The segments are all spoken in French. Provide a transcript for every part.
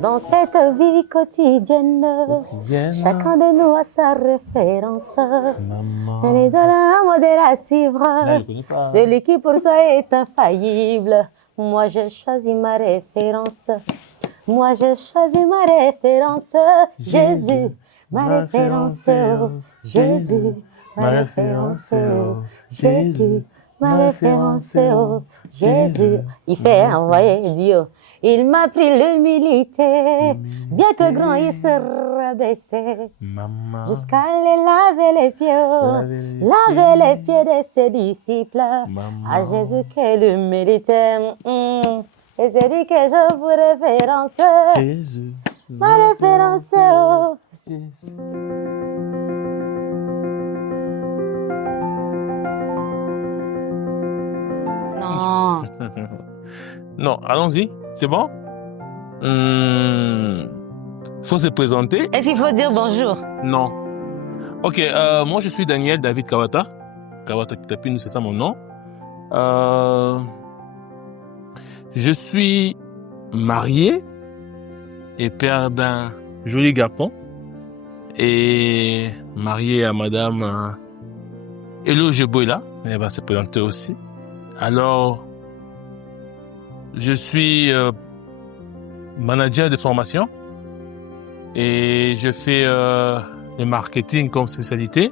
Dans cette vie quotidienne, chacun de nous a sa référence. Elle est dans un modèle à suivre. Celui qui pour toi est infaillible. Moi, j'ai choisi ma référence. Moi, j'ai choisi ma référence. Jésus, ma référence. Jésus, ma référence. Jésus, ma référence. Jésus, il fait envoyer Dieu. Il m'a pris l'humilité, bien que grand il se rabaissait, jusqu'à aller laver les pieds, laver les pieds de ses disciples. À Jésus qu'elle humilité, et c'est lui que je vous référence. Jésus, ma référence. Non. Non, allons-y, c'est bon? Faut se présenter. Est-ce qu'il faut dire bonjour? Non. Ok, moi je suis Daniel David Kawata. Kawata Kitapinu, c'est ça mon nom. Je suis marié et père d'un joli garçon. Et marié à madame Elo Jeboila. Elle va se présenter aussi. Alors, je suis manager de formation et je fais le marketing comme spécialité.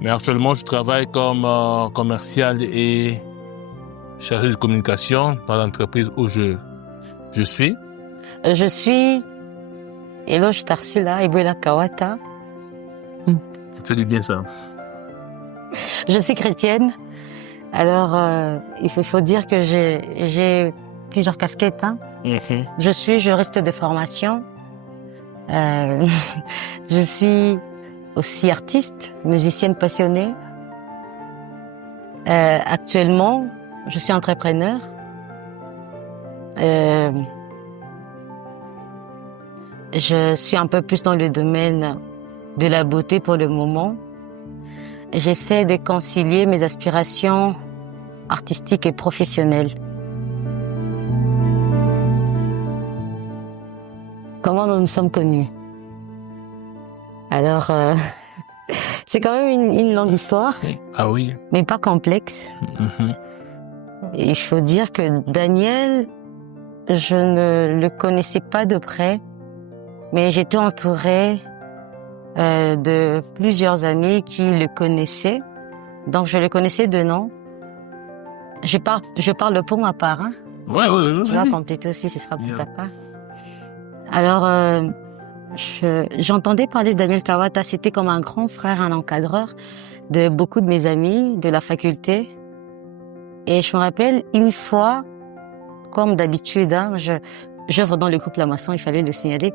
Mais actuellement, je travaille comme commercial et chargé de communication dans l'entreprise où je suis. Je suis Eloge Tarsila Ebouela Kawata. Ça fait du bien ça. Je suis chrétienne. Alors, il faut dire que j'ai plusieurs casquettes. Hein. Mm-hmm. Je suis juriste de formation. Je suis aussi artiste, musicienne passionnée. Actuellement, je suis entrepreneur. Je suis un peu plus dans le domaine de la beauté pour le moment. J'essaie de concilier mes aspirations artistiques et professionnelles. Comment nous nous sommes connus? Alors, c'est quand même une longue histoire. Ah oui. Mais pas complexe. Mm-hmm. Et il faut dire que Daniel, je ne le connaissais pas de près, mais j'étais entourée de plusieurs amis qui le connaissaient. Donc, je le connaissais de nom. Je parle pour ma part. Hein. Ouais. Tu vas compléter aussi, ce sera pour ta part. Alors, j'entendais parler de Daniel Kawata. C'était comme un grand frère, un encadreur de beaucoup de mes amis de la faculté. Et je me rappelle, une fois, comme d'habitude, hein, j'œuvre dans le groupe La Moisson, il fallait le signaler.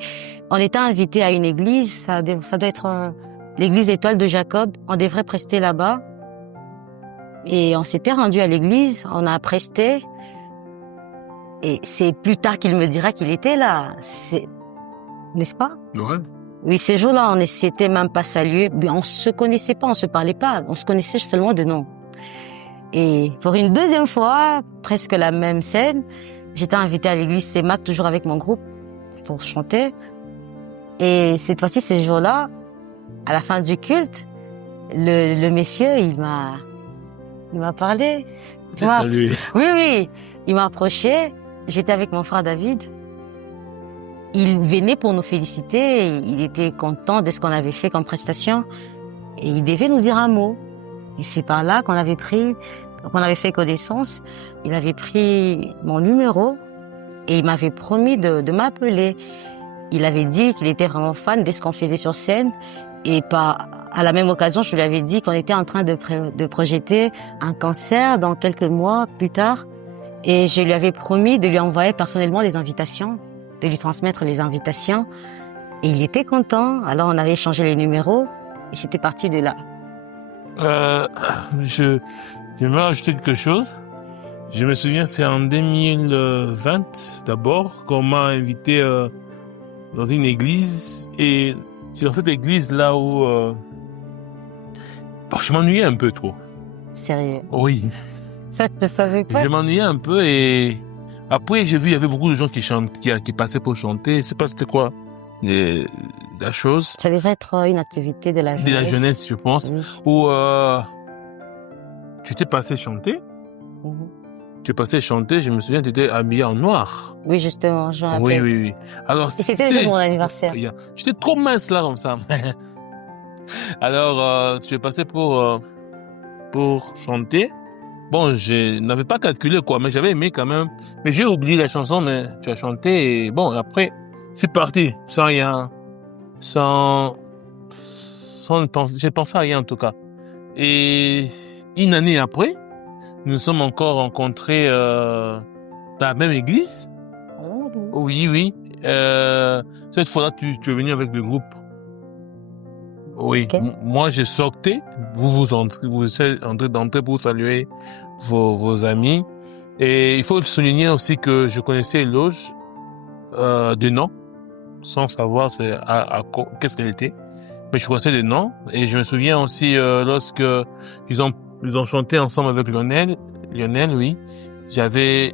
On était invités à une église, ça doit être l'église Étoile de Jacob. On devrait prester là-bas. Et on s'était rendu à l'église, on a presté. Et c'est plus tard qu'il me dira qu'il était là. N'est-ce pas? Ouais. Oui, ces jours-là, on ne s'était même pas salué. On se connaissait pas, on se parlait pas. On se connaissait seulement de nom. Et pour une deuxième fois, presque la même scène, j'étais invitée à l'église CEMAC, toujours avec mon groupe, pour chanter. Et cette fois-ci, ces jours-là, à la fin du culte, le monsieur, il m'a parlé. Salut. Oui. Il m'a approché. J'étais avec mon frère David. Il venait pour nous féliciter. Il était content de ce qu'on avait fait comme prestation. Et il devait nous dire un mot. Et c'est par là qu'on avait fait connaissance. Il avait pris mon numéro et il m'avait promis de m'appeler. Il avait dit qu'il était vraiment fan de ce qu'on faisait sur scène. Et à la même occasion, je lui avais dit qu'on était en train de projeter un concert dans quelques mois plus tard. Et je lui avais promis de lui envoyer personnellement les invitations, de lui transmettre les invitations. Et il était content. Alors on avait échangé les numéros et c'était parti de là. J'aimerais ajouter quelque chose. Je me souviens, c'est en 2020 d'abord qu'on m'a invité dans une église et c'est dans cette église là où je m'ennuyais un peu trop. Sérieux? Oui. Ça, je savais pas. Je m'ennuyais un peu et après j'ai vu il y avait beaucoup de gens qui chantent, qui passaient pour chanter. Je sais pas c'était quoi la chose. Ça devrait être une activité de la De jeunesse. la jeunesse, je pense. Oui. Où tu t'es passé chanter. Mhm. Tu es passé chanter, je me souviens, tu étais habillé en noir. Oui, justement, je me Oui, rappelle. oui, oui. Alors, Et c'était le jour de mon anniversaire. J'étais trop mince là comme ça. Alors, tu es passé pour chanter. Bon, je n'avais pas calculé quoi, mais j'avais aimé quand même. Mais j'ai oublié la chanson, mais tu as chanté et bon, après, c'est parti, sans rien, sans penser, j'ai pensé à rien en tout cas. Et une année après, nous sommes encore rencontrés dans la même église. Oui, oui. Cette fois-là, tu es venu avec le groupe. Oui. Okay. Moi, je sortais. Vous êtes en train d'entrer pour saluer vos amis. Et il faut souligner aussi que je connaissais Éloge de nom, sans savoir qu'est-ce qu'elle était. Mais je connaissais le nom. Et je me souviens aussi lorsque ils ont chanté ensemble avec Lionel, oui. J'avais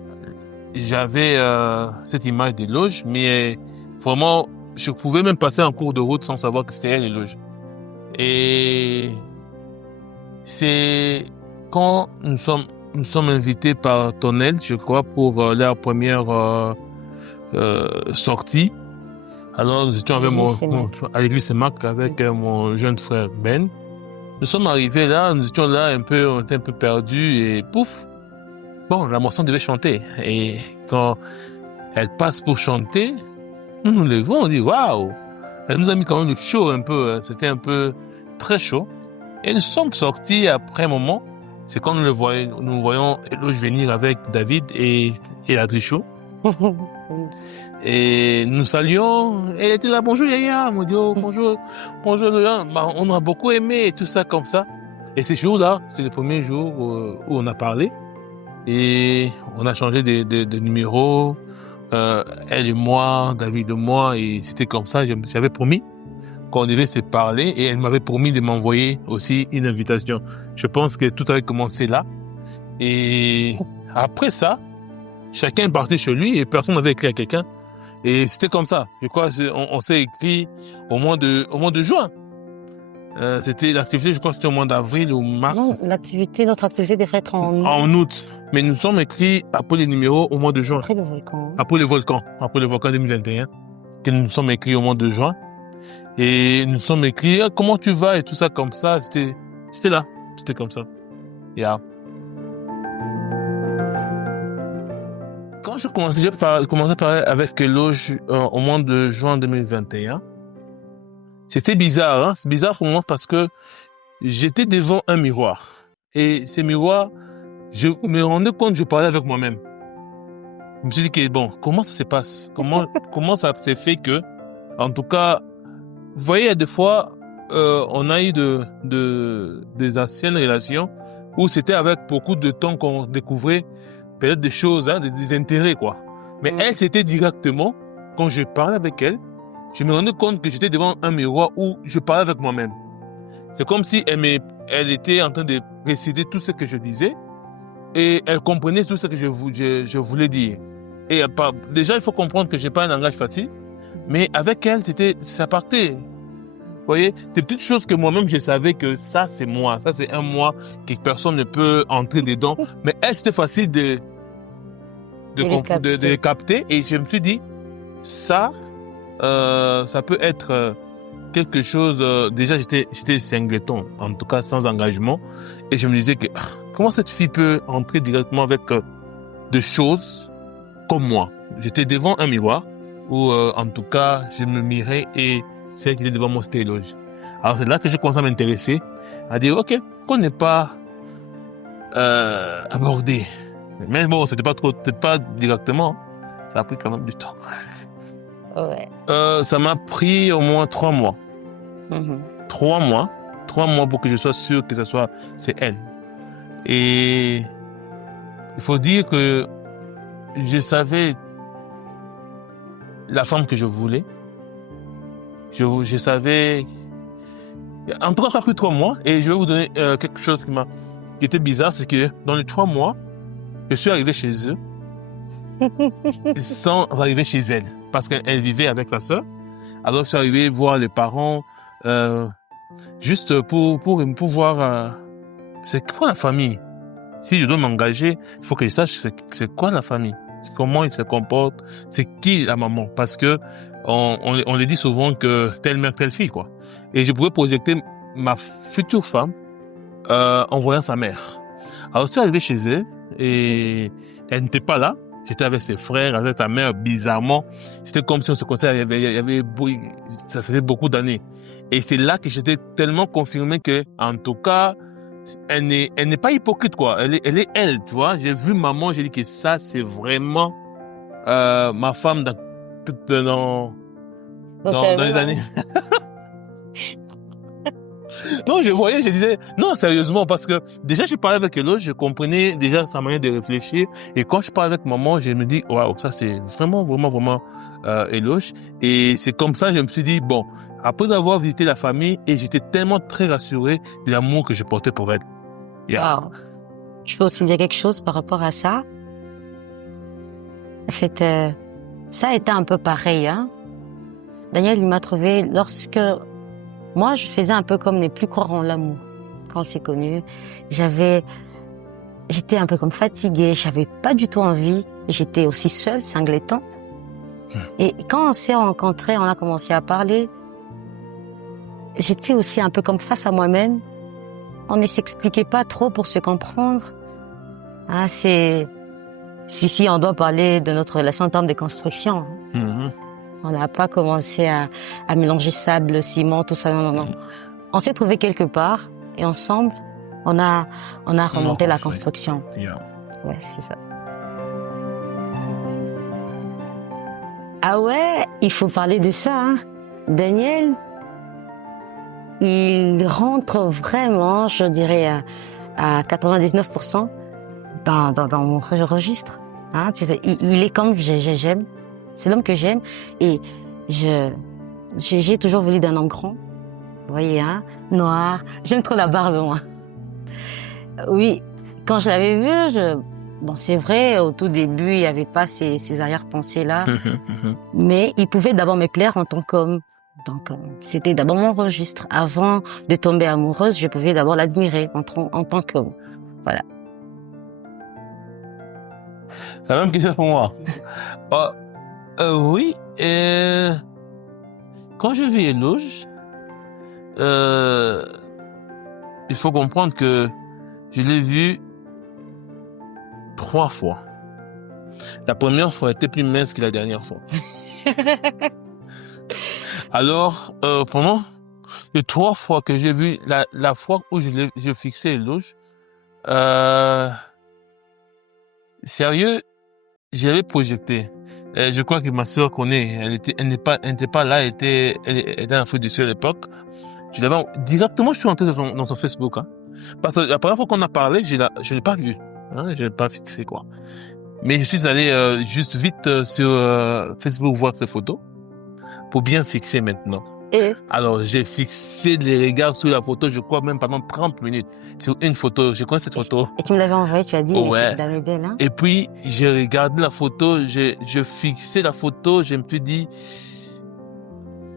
cette image d'Éloge, mais vraiment, je pouvais même passer en cours de route sans savoir que c'était elle, Éloge. Et c'est quand nous sommes invités par Tonel, je crois, pour leur première sortie. Alors, nous étions avec à l'église Saint-Marc avec mon jeune frère Ben. Nous sommes arrivés là, nous étions là on était un peu perdus et pouf! Bon, la moisson devait chanter. Et quand elle passe pour chanter, nous nous levons, on dit waouh! Elle nous a mis quand même le chaud un peu. C'était un peu très chaud. Et nous sommes sortis après un moment. C'est quand nous voyons Éloge venir avec David et Adrichot. Et nous saluons. Elle était là, bonjour Yaya. On dit oh, bonjour. Bah, on a beaucoup aimé et tout ça comme ça. Et ces jours-là, c'est le premier jour où on a parlé. Et on a changé de numéro, elle et moi, David et moi, et c'était comme ça, j'avais promis qu'on devait se parler, et elle m'avait promis de m'envoyer aussi une invitation. Je pense que tout avait commencé là, et après ça, chacun est parti chez lui, et personne n'avait écrit à quelqu'un, et c'était comme ça. Je crois on s'est écrit au mois de juin. C'était l'activité, je crois que c'était au mois d'avril ou mars. Non, notre activité devrait être en août. En août. Mais nous sommes écrits après les numéros au mois de juin. Après le volcan. Après le volcan 2021. Que nous sommes écrits au mois de juin. Et nous sommes écrits, comment tu vas et tout ça comme ça. C'était là. C'était comme ça. Yeah. Quand j'ai commencé à parler avec Éloge au mois de juin 2021, c'était bizarre, hein. C'est bizarre pour moi parce que j'étais devant un miroir. Et ce miroir, je me rendais compte que je parlais avec moi-même. Je me suis dit que bon, comment ça se passe? Comment ça s'est fait que, en tout cas, vous voyez, des fois, on a eu des anciennes relations où c'était avec beaucoup de temps qu'on découvrait peut-être des choses, hein, des intérêts, quoi. Mais elle, c'était directement, quand je parlais avec elle, je me rendais compte que j'étais devant un miroir où je parlais avec moi-même. C'est comme si elle était en train de préciser tout ce que je disais et elle comprenait tout ce que je voulais dire. Et déjà, il faut comprendre que j'ai pas un langage facile, mais avec elle, ça partait. Vous voyez, des petites choses que moi-même, je savais que ça, c'est moi. Ça, c'est un moi que personne ne peut entrer dedans. Mais elle, c'était facile de capter. Et je me suis dit, ça peut être quelque chose. Déjà, j'étais singleton, en tout cas sans engagement, et je me disais que comment cette fille peut entrer directement avec des choses comme moi. J'étais devant un miroir où, en tout cas, je me mirais et celle qui était devant moi, c'était Éloge. Alors c'est là que j'ai commencé à m'intéresser, à dire ok, qu'on n'est pas abordé. Mais bon, c'était pas directement. Ça a pris quand même du temps. Ouais. Ça m'a pris au moins 3 mois. Mm-hmm. 3 mois pour que je sois sûr que c'est elle. Et il faut dire que je savais la femme que je voulais. Je savais. En tout cas, ça a pris 3 mois. Et je vais vous donner quelque chose qui était bizarre, c'est que dans les 3 mois, je suis arrivé chez eux sans arriver chez elle. Parce qu'elle vivait avec sa sœur. Alors, je suis arrivé voir les parents, juste pour voir, c'est quoi la famille. Si je dois m'engager, il faut que je sache c'est quoi la famille. Comment ils se comportent, c'est qui la maman. Parce que on le dit souvent que telle mère, telle fille, quoi. Et je pouvais projeter ma future femme en voyant sa mère. Alors, je suis arrivé chez elle et elle n'était pas là. J'étais avec ses frères, avec sa mère, bizarrement. C'était comme si on se connaissait, ça faisait beaucoup d'années. Et c'est là que j'étais tellement confirmé que, en tout cas, elle n'est pas hypocrite, quoi. Elle est elle, tu vois. J'ai vu maman, j'ai dit que ça, c'est vraiment ma femme dans les années. Non, je voyais, je disais, non, sérieusement, parce que déjà, je parlais avec Eloge, je comprenais déjà sa manière de réfléchir. Et quand je parle avec maman, je me dis, waouh, ça, c'est vraiment, vraiment, vraiment Eloge. Et c'est comme ça, je me suis dit, bon, après avoir visité la famille, et j'étais tellement très rassuré de l'amour que je portais pour elle. Yeah. Wow. Je peux aussi dire quelque chose par rapport à ça. En fait, ça a été un peu pareil, hein. Daniel, il m'a trouvé lorsque moi, je faisais un peu comme les plus croire en l'amour. Quand on s'est connus, j'étais un peu comme fatiguée, j'avais pas du tout envie. J'étais aussi seule, singletant. Et quand on s'est rencontrés, on a commencé à parler. J'étais aussi un peu comme face à moi-même. On ne s'expliquait pas trop pour se comprendre. Ah, si on doit parler de notre relation en termes de construction. Mm-hmm. On n'a pas commencé à mélanger sable, ciment, tout ça, non. On s'est trouvé quelque part et ensemble, on a remonté la construction. Yeah. Ouais, c'est ça. Ah ouais, il faut parler de ça, hein. Daniel, il rentre vraiment, je dirais, à 99% dans mon registre. Hein, tu sais, il est comme j'aime. C'est l'homme que j'aime et j'ai toujours voulu d'un homme grand. Vous voyez, hein, noir. J'aime trop la barbe, moi. Oui, quand je l'avais vu, bon, c'est vrai, au tout début, il n'y avait pas ces arrière-pensées-là, mais il pouvait d'abord me plaire en tant qu'homme. Donc, c'était d'abord mon registre. Avant de tomber amoureuse, je pouvais d'abord l'admirer en tant qu'homme. Voilà. C'est la même question pour moi. Oui, quand je vis Eloge, il faut comprendre que je l'ai vu 3 fois. La première fois était plus mince que la dernière fois. Alors, pendant les 3 fois que j'ai vu, la fois où je fixais Eloge, sérieux, j'avais projeté. Je crois que ma sœur connaît. Elle n'était pas là. Elle était en Afrique du Sud à l'époque. Je l'avais directement. Je suis entré dans son Facebook, hein. Parce que la première fois qu'on a parlé, je l'ai pas vu. Hein, je l'ai pas fixé, quoi. Mais je suis allé juste vite sur Facebook voir ses photos pour bien fixer maintenant. Et alors, j'ai fixé les regards sur la photo, je crois même pendant 30 minutes, sur une photo. Je connais cette photo. Et tu me l'avais envoyée, tu as dit, ouais. Mais cette dame est belle, hein. Et puis, j'ai regardé la photo, je fixais la photo, je me suis dit,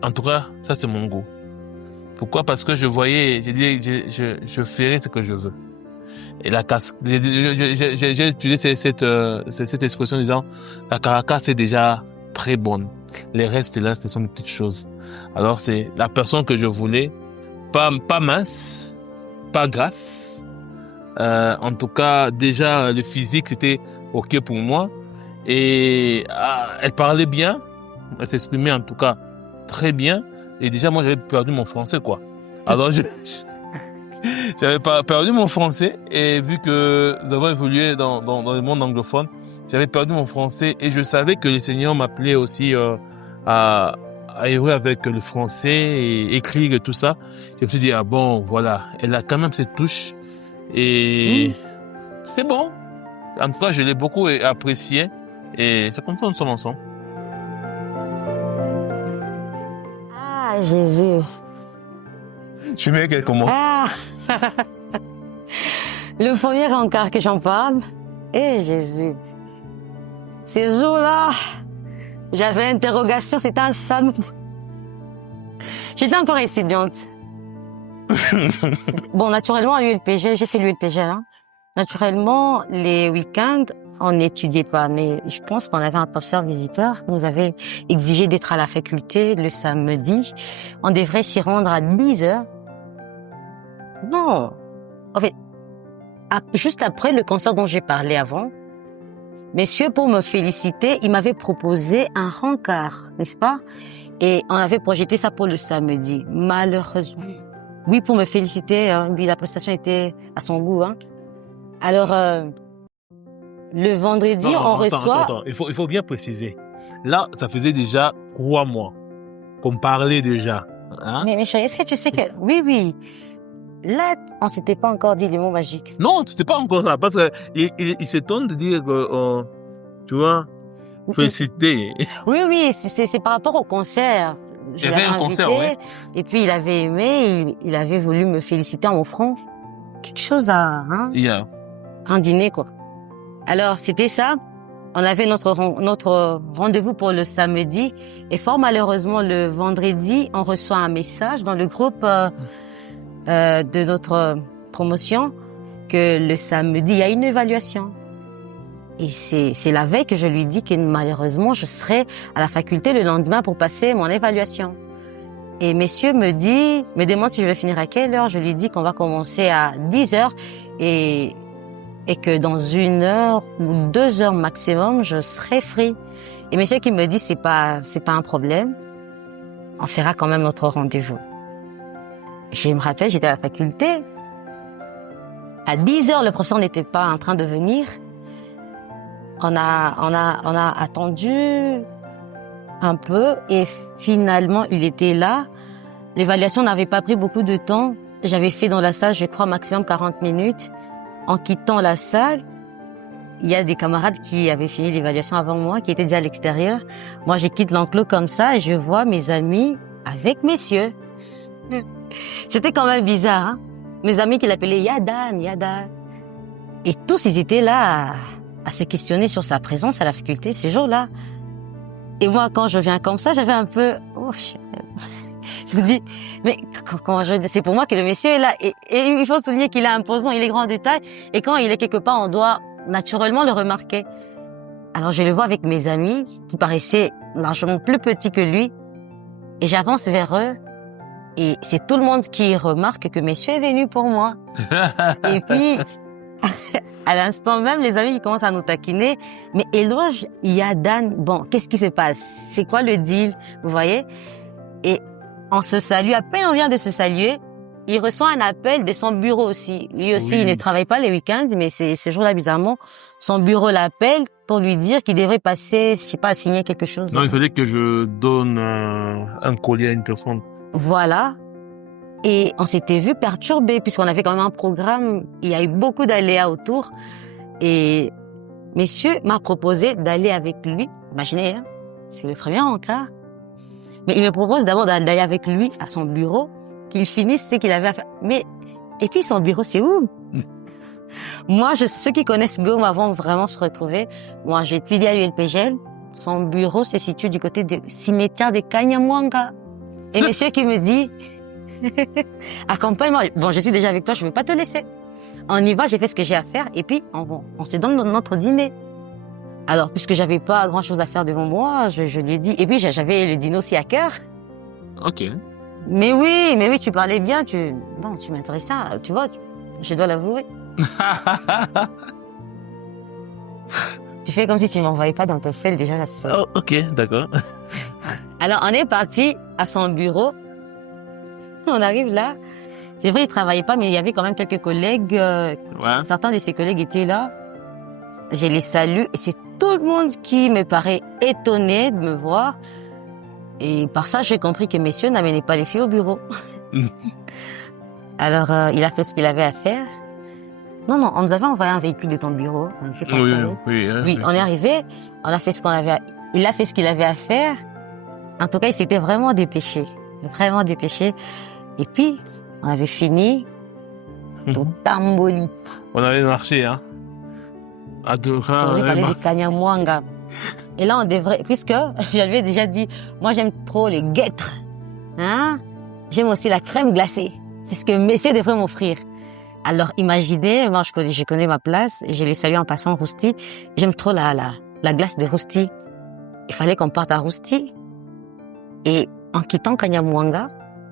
en tout cas, ça c'est mon goût. Pourquoi? Parce que je voyais, j'ai dit, je ferai ce que je veux. Et la casse, j'ai utilisé cette expression en disant, la caracasse est déjà très bonne. Les restes là, ce sont des petites choses. Alors c'est la personne que je voulais, pas mince, pas grasse. En tout cas, déjà le physique c'était ok pour moi. Et elle parlait bien, elle s'exprimait en tout cas très bien. Et déjà moi j'avais perdu mon français, quoi. Alors j'avais pas perdu mon français, et vu que nous avons évolué dans le monde anglophone, j'avais perdu mon français et je savais que le Seigneur m'appelait aussi à œuvrer avec le français et écrire et tout ça. Je me suis dit, ah bon, voilà, elle a quand même cette touche et c'est bon. En tout cas, je l'ai beaucoup apprécié et c'est comme ça nous sommes ensemble. Ah, Jésus. Tu mets quelques mots. Ah. Le premier encart que j'en parle, Eh Jésus. Ces jours-là, j'avais interrogation, c'était un samedi. J'étais encore étudiante. Bon, naturellement, à l'ULPG, j'ai fait l'ULPG, hein. Naturellement, les week-ends, on n'étudiait pas, mais je pense qu'on avait un professeur visiteur qui nous avait exigé d'être à la faculté le samedi. On devrait s'y rendre à 10 heures. Non. En fait, juste après le concert dont j'ai parlé avant, messieurs, pour me féliciter, il m'avait proposé un rencard, n'est-ce pas? Et on avait projeté ça pour le samedi. Malheureusement. Oui, pour me féliciter, hein, oui, la prestation était à son goût, hein. Alors, le vendredi, on reçoit... Attends. Il faut bien préciser. Là, ça faisait déjà 3 mois qu'on parlait déjà. Hein? Mais chérie, est-ce que tu sais que... Oui. Là, on s'était pas encore dit les mots magiques. Non, c'était pas encore ça. Parce qu'il s'étonne de dire que, tu vois, féliciter. Oui, c'est par rapport au concert. Il y avait un concert, oui. Et puis, il avait aimé, il avait voulu me féliciter en m'offrant quelque chose à... Hein, Yeah. un dîner, quoi. Alors, c'était ça. On avait notre rendez-vous pour le samedi. Et fort malheureusement, le vendredi, on reçoit un message dans le groupe de notre promotion que le samedi, il y a une évaluation. Et c'est la veille que je lui dis que malheureusement, je serai à la faculté le lendemain pour passer mon évaluation. Et messieurs me demande si je vais finir à quelle heure. Je lui dis qu'on va commencer à 10 heures et que dans 1 heure ou 2 heures maximum, je serai free. Et messieurs qui me dit c'est pas un problème. On fera quand même notre rendez-vous. Je me rappelle, j'étais à la faculté. À 10 heures, le professeur n'était pas en train de venir. On a attendu un peu et finalement, il était là. L'évaluation n'avait pas pris beaucoup de temps. J'avais fait dans la salle, je crois, maximum 40 minutes. En quittant la salle, il y a des camarades qui avaient fini l'évaluation avant moi, qui étaient déjà à l'extérieur. Moi, je quitte l'enclos comme ça et je vois mes amis avec messieurs. C'était quand même bizarre, hein? Mes amis qui l'appelaient Yadan. Et tous, ils étaient là à se questionner sur sa présence à la faculté ces jours-là. Et moi, quand je viens comme ça, j'avais un peu... je me dis, mais comment je dis, c'est pour moi que le monsieur est là. Et il faut souligner qu'il est imposant, il est grand de taille. Et quand il est quelque part, on doit naturellement le remarquer. Alors je le vois avec mes amis qui paraissaient largement plus petits que lui. Et j'avance vers eux. Et c'est tout le monde qui remarque que monsieur est venu pour moi. Et puis, à l'instant même, les amis ils commencent à nous taquiner. Mais éloge Yadan. Bon, qu'est-ce qui se passe? C'est quoi le deal? Vous voyez? Et on se salue. À peine on vient de se saluer, il reçoit un appel de son bureau aussi. Lui aussi, il ne travaille pas les week-ends, mais ce jour-là, bizarrement, son bureau l'appelle pour lui dire qu'il devrait passer, je sais pas, signer quelque chose. Non, il fallait que je donne un collier à une personne. Voilà. Et on s'était vu perturbé puisqu'on avait quand même un programme. Il y a eu beaucoup d'aléas autour. Et monsieur m'a proposé d'aller avec lui. Imaginez, hein, c'est le premier encart. Mais il me propose d'abord d'aller avec lui à son bureau, qu'il finisse ce qu'il avait à faire. Mais, et puis son bureau, c'est où? Moi, ceux qui connaissent Goma vont vraiment se retrouver. Moi, j'ai étudié à l'ULPGL. Son bureau se situe du côté du cimetière de Kanyamwanga. Et monsieur qui me dit, accompagne-moi. Bon, je suis déjà avec toi, je ne veux pas te laisser. On y va, j'ai fait ce que j'ai à faire. Et puis, on se donne notre dîner. Alors, puisque j'avais pas grand chose à faire devant moi, je lui ai dit, et puis j'avais le dîner aussi à cœur. Ok. Mais oui, tu parlais bien, tu m'intéressais, tu vois, je dois l'avouer. Tu fais comme si tu m'envoyais pas dans ta selle déjà la soirée. Oh, ok, d'accord. Alors, on est parti à son bureau. On arrive là. C'est vrai, il travaillait pas, mais il y avait quand même quelques collègues. Ouais. Certains de ses collègues étaient là. Je les salue et c'est tout le monde qui me paraît étonné de me voir. Et par ça, j'ai compris que messieurs n'amenaient pas les filles au bureau. Alors, il a fait ce qu'il avait à faire. Non, on nous avait envoyé un véhicule de ton bureau. Oui, on est arrivé, on a fait ce qu'on avait. Il a fait ce qu'il avait à faire. En tout cas, il s'était vraiment dépêché. Et puis, on avait fini au Tamboli. On avait marché, hein. Adora. Vous avez parlé de Kanyamwanga. Et là, on devrait, puisque je lui avais déjà dit, moi j'aime trop les guêtres. Hein? J'aime aussi la crème glacée. C'est ce que messieurs devraient m'offrir. Alors imaginez, moi je connais ma place, je les salue en passant Rousti. J'aime trop la glace de Rousti. Il fallait qu'on parte à Rousti. Et en quittant Kanyamwanga,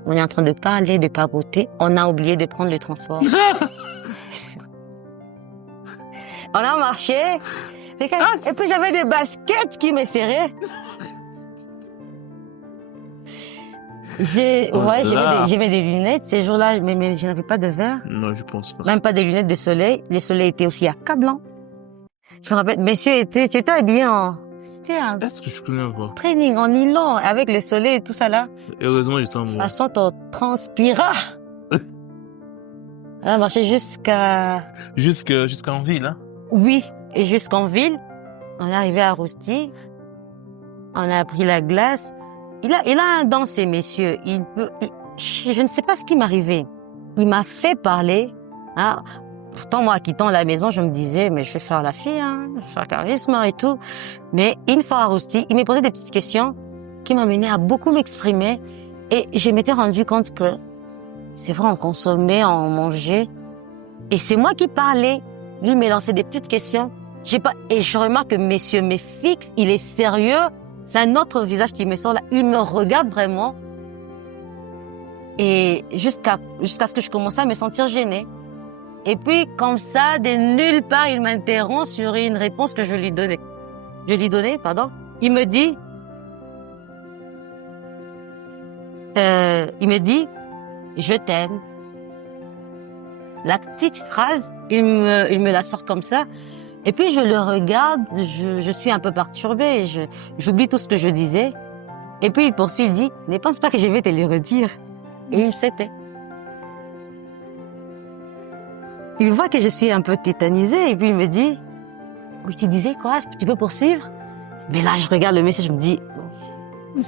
on est en train de parler, de papoter. On a oublié de prendre le transport. On a marché. Et puis j'avais des baskets qui me serraient. J'ai mis des lunettes. Ces jours-là, mais je n'avais pas de verre. Non, je pense pas. Même pas de lunettes de soleil. Le soleil était aussi accablant. Je me rappelle, messieurs tu étais habillés c'était un Est-ce que je connais pas? training en nylon avec le soleil et tout ça là. Heureusement, je sens De toute moi. façon, t'en transpiras. On a marché jusqu'en ville, hein? Oui, et jusqu'en ville. On est arrivé à Rousti. On a pris la glace. Il a un don, ces messieurs. Je ne sais pas ce qui m'arrivait. Il m'a fait parler. Hein. Pourtant, moi, quittant la maison, je me disais, mais je vais faire la fille, hein, je vais faire charisme et tout. Mais une fois à Rousti, il m'a posé des petites questions qui m'amenaient à beaucoup m'exprimer. Et je m'étais rendu compte que c'est vrai, on consommait, on mangeait. Et c'est moi qui parlais. Lui, il me lançait des petites questions. Et je remarque que monsieur me fixe, il est sérieux. C'est un autre visage qui me sort là. Il me regarde vraiment. Et jusqu'à ce que je commence à me sentir gênée. Et puis, comme ça, de nulle part, il m'interrompt sur une réponse que je lui donnais. Il me dit, je t'aime. La petite phrase, il me la sort comme ça. Et puis je le regarde, je suis un peu perturbée, j'oublie tout ce que je disais. Et puis il poursuit, il dit, ne pense pas que je vais te le redire. Et il s'était. Il voit que je suis un peu tétanisée et puis il me dit, oui, tu disais quoi? Tu peux poursuivre? Mais là, je regarde le message, je me dis,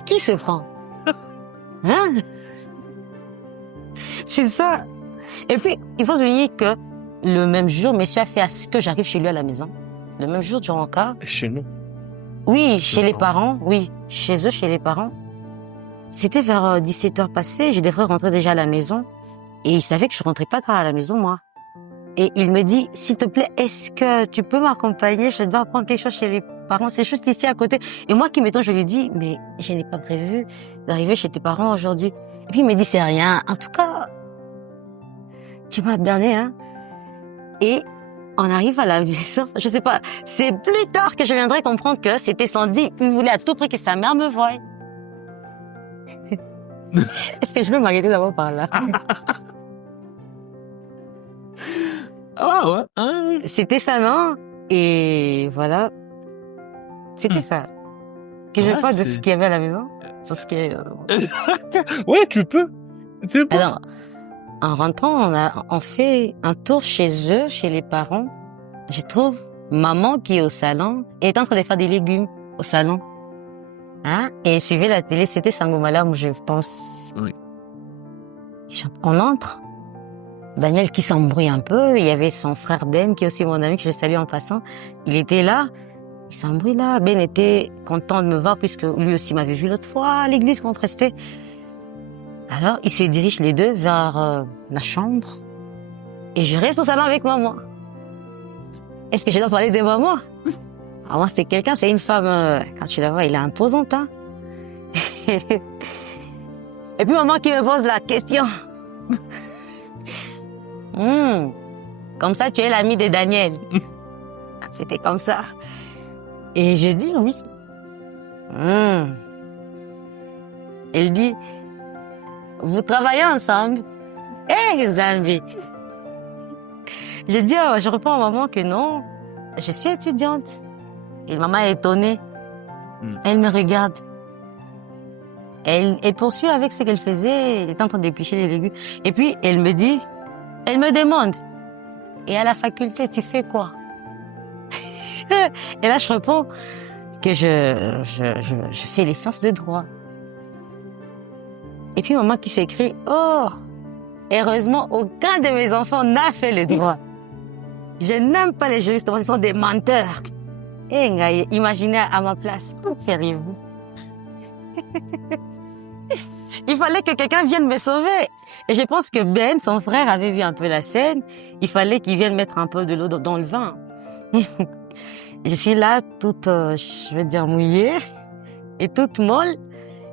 qui se prend? Hein? C'est ça. Et puis, il faut souligner que le même jour, monsieur a fait à ce que j'arrive chez lui à la maison. Le même jour, durant le cas. Chez nous? Oui, chez les parents. Oui, chez eux, chez les parents. C'était vers 17h passées. Je devrais rentrer déjà à la maison. Et il savait que je rentrais pas tard à la maison, moi. Et il me dit, s'il te plaît, est-ce que tu peux m'accompagner? Je dois prendre quelque chose chez les parents. C'est juste ici à côté. Et moi qui m'étonne, je lui dis, mais je n'ai pas prévu d'arriver chez tes parents aujourd'hui. Et puis il me dit, c'est rien. En tout cas, tu m'as berné, hein. Et on arrive à la maison. Je sais pas. C'est plus tard que je viendrai comprendre que c'était Sandy. Il voulait à tout prix que sa mère me voie. Est-ce que je peux m'arrêter d'abord par là? Ah ouais, hein? C'était ça, non? Et voilà. C'était ça. Que je parle de ce qu'il y avait à la maison. Parce que... Ouais, tu peux. C'est bon. Alors, en rentrant, on fait un tour chez eux, chez les parents. Je trouve maman qui est au salon et est en train de faire des légumes au salon. Hein? Et je suivais la télé, c'était Sangomala, je pense. Oui. On entre. Daniel qui s'embrouille un peu. Il y avait son frère Ben, qui est aussi mon ami, que je salue en passant. Il était là. Il s'embrouille là. Ben était content de me voir puisque lui aussi m'avait vu l'autre fois à l'église quand on restait. Alors, ils se dirigent les deux vers la chambre. Et je reste au salon avec maman. Est-ce que je dois parler de maman? Alors moi, c'est quelqu'un, c'est une femme, quand tu la vois, elle est imposante, hein. Et puis maman qui me pose la question. Comme ça, tu es l'ami de Daniel. C'était comme ça. Et je dis oui. Elle dit, vous travaillez ensemble? Zambi. Je dis, je réponds à maman que non, je suis étudiante. Et maman est étonnée. Elle me regarde. Elle poursuit avec ce qu'elle faisait. Elle est en train d'éplucher les légumes. Et puis, elle me demande, et à la faculté, tu fais quoi? Et là, je réponds que je fais les sciences de droit. Et puis, maman qui s'écrie, oh, heureusement, aucun de mes enfants n'a fait le droit. Je n'aime pas les juristes, ce sont des menteurs. Eh, Ngaye, imaginez à ma place, que feriez-vous? Il fallait que quelqu'un vienne me sauver. Et je pense que Ben, son frère, avait vu un peu la scène. Il fallait qu'il vienne mettre un peu de l'eau dans le vin. Je suis là, toute, je veux dire, mouillée et toute molle.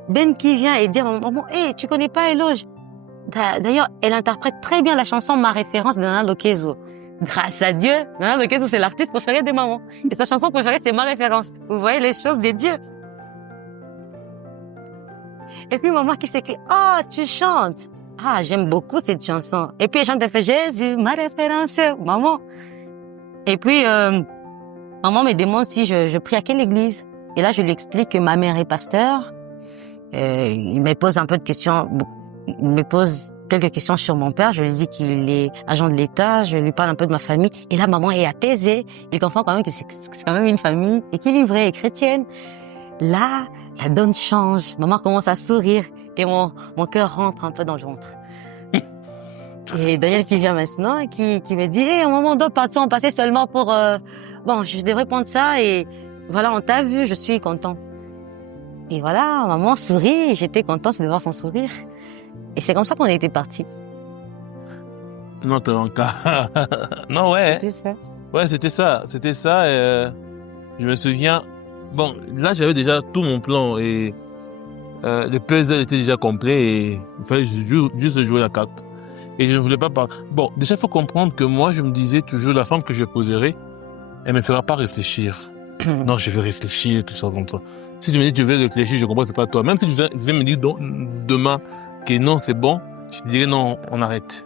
Ben qui vient et dit à mon maman, hey, tu connais pas Eloge? D'ailleurs, elle interprète très bien la chanson Ma référence de Nana Lokezo. Grâce à Dieu, Nana Lokezo, c'est l'artiste préféré des mamans. Et sa chanson préférée, c'est Ma référence. Vous voyez les choses des dieux. Et puis maman qui s'écrit, oh, tu chantes. Ah, j'aime beaucoup cette chanson. Et puis elle chante, elle fait Jésus, ma référence, maman. Et puis, maman me demande si je prie à quelle église. Et là, je lui explique que ma mère est pasteur. Il me pose un peu de questions. Il me pose quelques questions sur mon père. Je lui dis qu'il est agent de l'État. Je lui parle un peu de ma famille. Et là, maman est apaisée. Il comprend quand même que c'est quand même une famille équilibrée et chrétienne. Là, la donne change. Maman commence à sourire. Et mon cœur rentre un peu dans le ventre. Et Daniel qui vient maintenant et qui me dit, hey, maman, on doit partir, on passait seulement pour, bon, je devrais prendre ça et voilà, on t'a vu, je suis content. Et voilà, maman sourit, j'étais contente de voir son sourire. Et c'est comme ça qu'on était partis. Non, t'es en cas. Non, ouais. C'est ça. Ouais, c'était ça. C'était ça. Je me souviens. Bon, là, j'avais déjà tout mon plan et le puzzle était déjà complet et il fallait juste jouer la carte. Et je ne voulais pas parler. Bon, déjà, il faut comprendre que moi, je me disais toujours, la femme que je poserai, elle me fera pas réfléchir. Non, je vais réfléchir, tout ça, comme ça. Si tu me dis que tu veux réfléchir, je comprends que c'est pas toi. Même si tu veux me dire demain que non, c'est bon, je te dirais non, on arrête.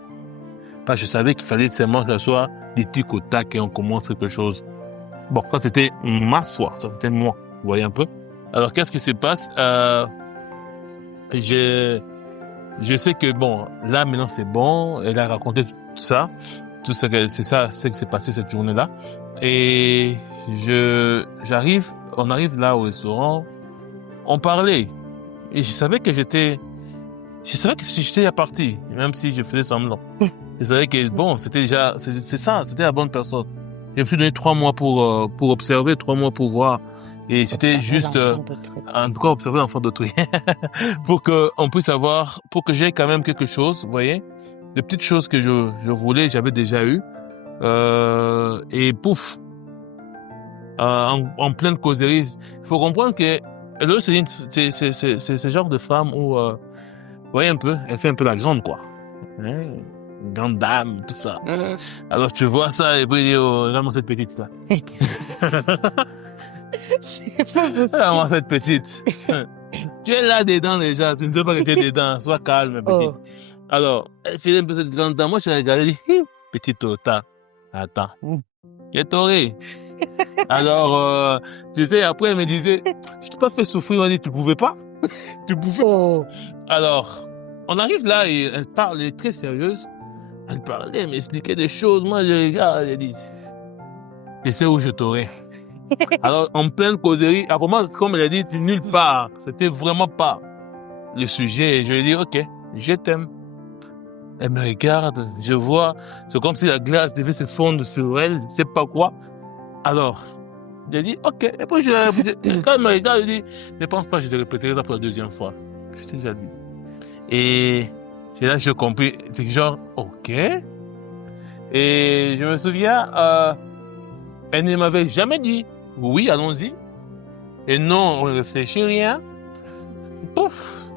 Parce que je savais qu'il fallait seulement que ça soit des trucs au tac et on commence quelque chose. Bon, ça, c'était ma foi. Ça, c'était moi. Vous voyez un peu? Alors, qu'est-ce qui se passe? Je sais que bon, là maintenant c'est bon. Elle a raconté tout ça, c'est ça, c'est que s'est passé cette journée-là. Et on arrive là au restaurant, on parlait. Et je savais que j'étais déjà parti, même si je faisais semblant. Je savais que bon, c'était déjà, c'est ça, c'était la bonne personne. Je me suis donné 3 mois pour observer, 3 mois pour voir. Et c'était juste, en tout cas, observer l'enfant d'autrui. Pour que on puisse avoir, pour que j'aie quand même quelque chose, vous voyez. Les petites choses que je voulais, j'avais déjà eu. Et pouf. En pleine causerie. Il faut comprendre que, là, c'est ce genre de femme où, vous voyez un peu, elle fait un peu la grande, quoi. Hein? Grande dame, tout ça. Alors, tu vois ça, et puis, oh, regarde-moi cette petite-là. C'est pas possible. Regarde-moi cette petite. Tu es là dedans déjà, tu ne sais pas que tu es dedans, sois calme, petite. Oh. Alors, elle faisait un peu cette grande dame. Moi, je l'ai regardé, j'ai dit, petite Ota, attends, j'ai toré. Alors, tu sais, après, elle me disait, je t'ai pas fait souffrir, on dit, tu pouvais pas? Tu pouvais. Oh. Alors, on arrive là et elle parle, elle est très sérieuse. Elle parlait, elle m'expliquait des choses. Moi, je regarde, elle dit, je sais où je t'aurai. Alors, en pleine causerie, après moi, comme elle a dit, nulle part. C'était vraiment pas le sujet. Et je lui ai dit, ok, je t'aime. Elle me regarde, je vois, c'est comme si la glace devait se fondre sur elle, je sais pas quoi. Alors, j'ai dit, ok. Et puis, quand elle me regarde, elle dit, ne pense pas que je te répéterai ça pour la deuxième fois. Je t'ai déjà dit. Et c'est là que j'ai compris, c'est genre, ok. Et je me souviens, elle ne m'avait jamais dit, oui, allons-y. Et non, on ne réfléchit rien. Pouf,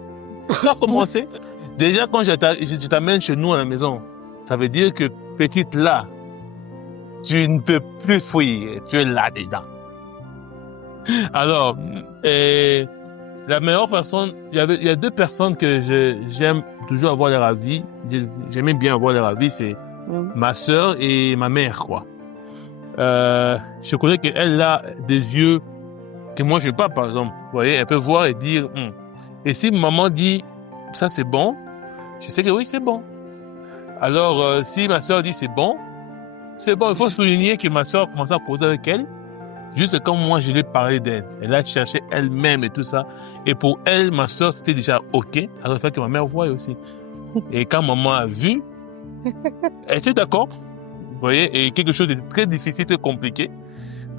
ça a commencé. Déjà, quand je t'amène chez nous à la maison, ça veut dire que petite là, tu ne peux plus fuir. Tu es là dedans. Alors, la meilleure personne, il y a 2 personnes que j'aime toujours avoir leur avis. J'aimais bien avoir leur avis, c'est ma sœur et ma mère, quoi. Je connais qu'elle a des yeux que moi je n'ai pas, par exemple. Vous voyez, elle peut voir et dire, Et si maman dit, ça c'est bon, je sais que oui, c'est bon. Alors, si ma sœur dit c'est bon. Il faut souligner que ma sœur commençait à causer avec elle, juste comme moi je l'ai parlé d'elle. Elle a cherché elle-même et tout ça. Et pour elle, ma sœur, c'était déjà OK. Alors, il fallait que ma mère voie aussi. Et quand maman a vu, elle était d'accord. Vous voyez, et quelque chose de très difficile, très compliqué.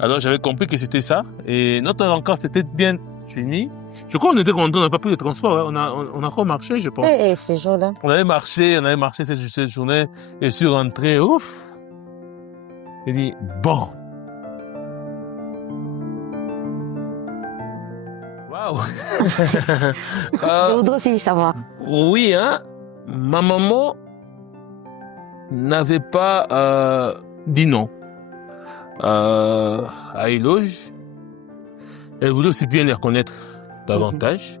Alors j'avais compris que c'était ça. Et notre rencontre s'était bien finie. Je crois qu'on était content, on n'a pas pris de transport. Hein. On a encore marché, je pense. Et ces jours-là. On avait marché cette journée. Et je suis rentré, ouf. J'ai dit, bon. Waouh. Je voudrais aussi savoir. Oui, hein. Ma maman n'avait pas dit non à Éloge. Elle voulait aussi bien les reconnaître davantage.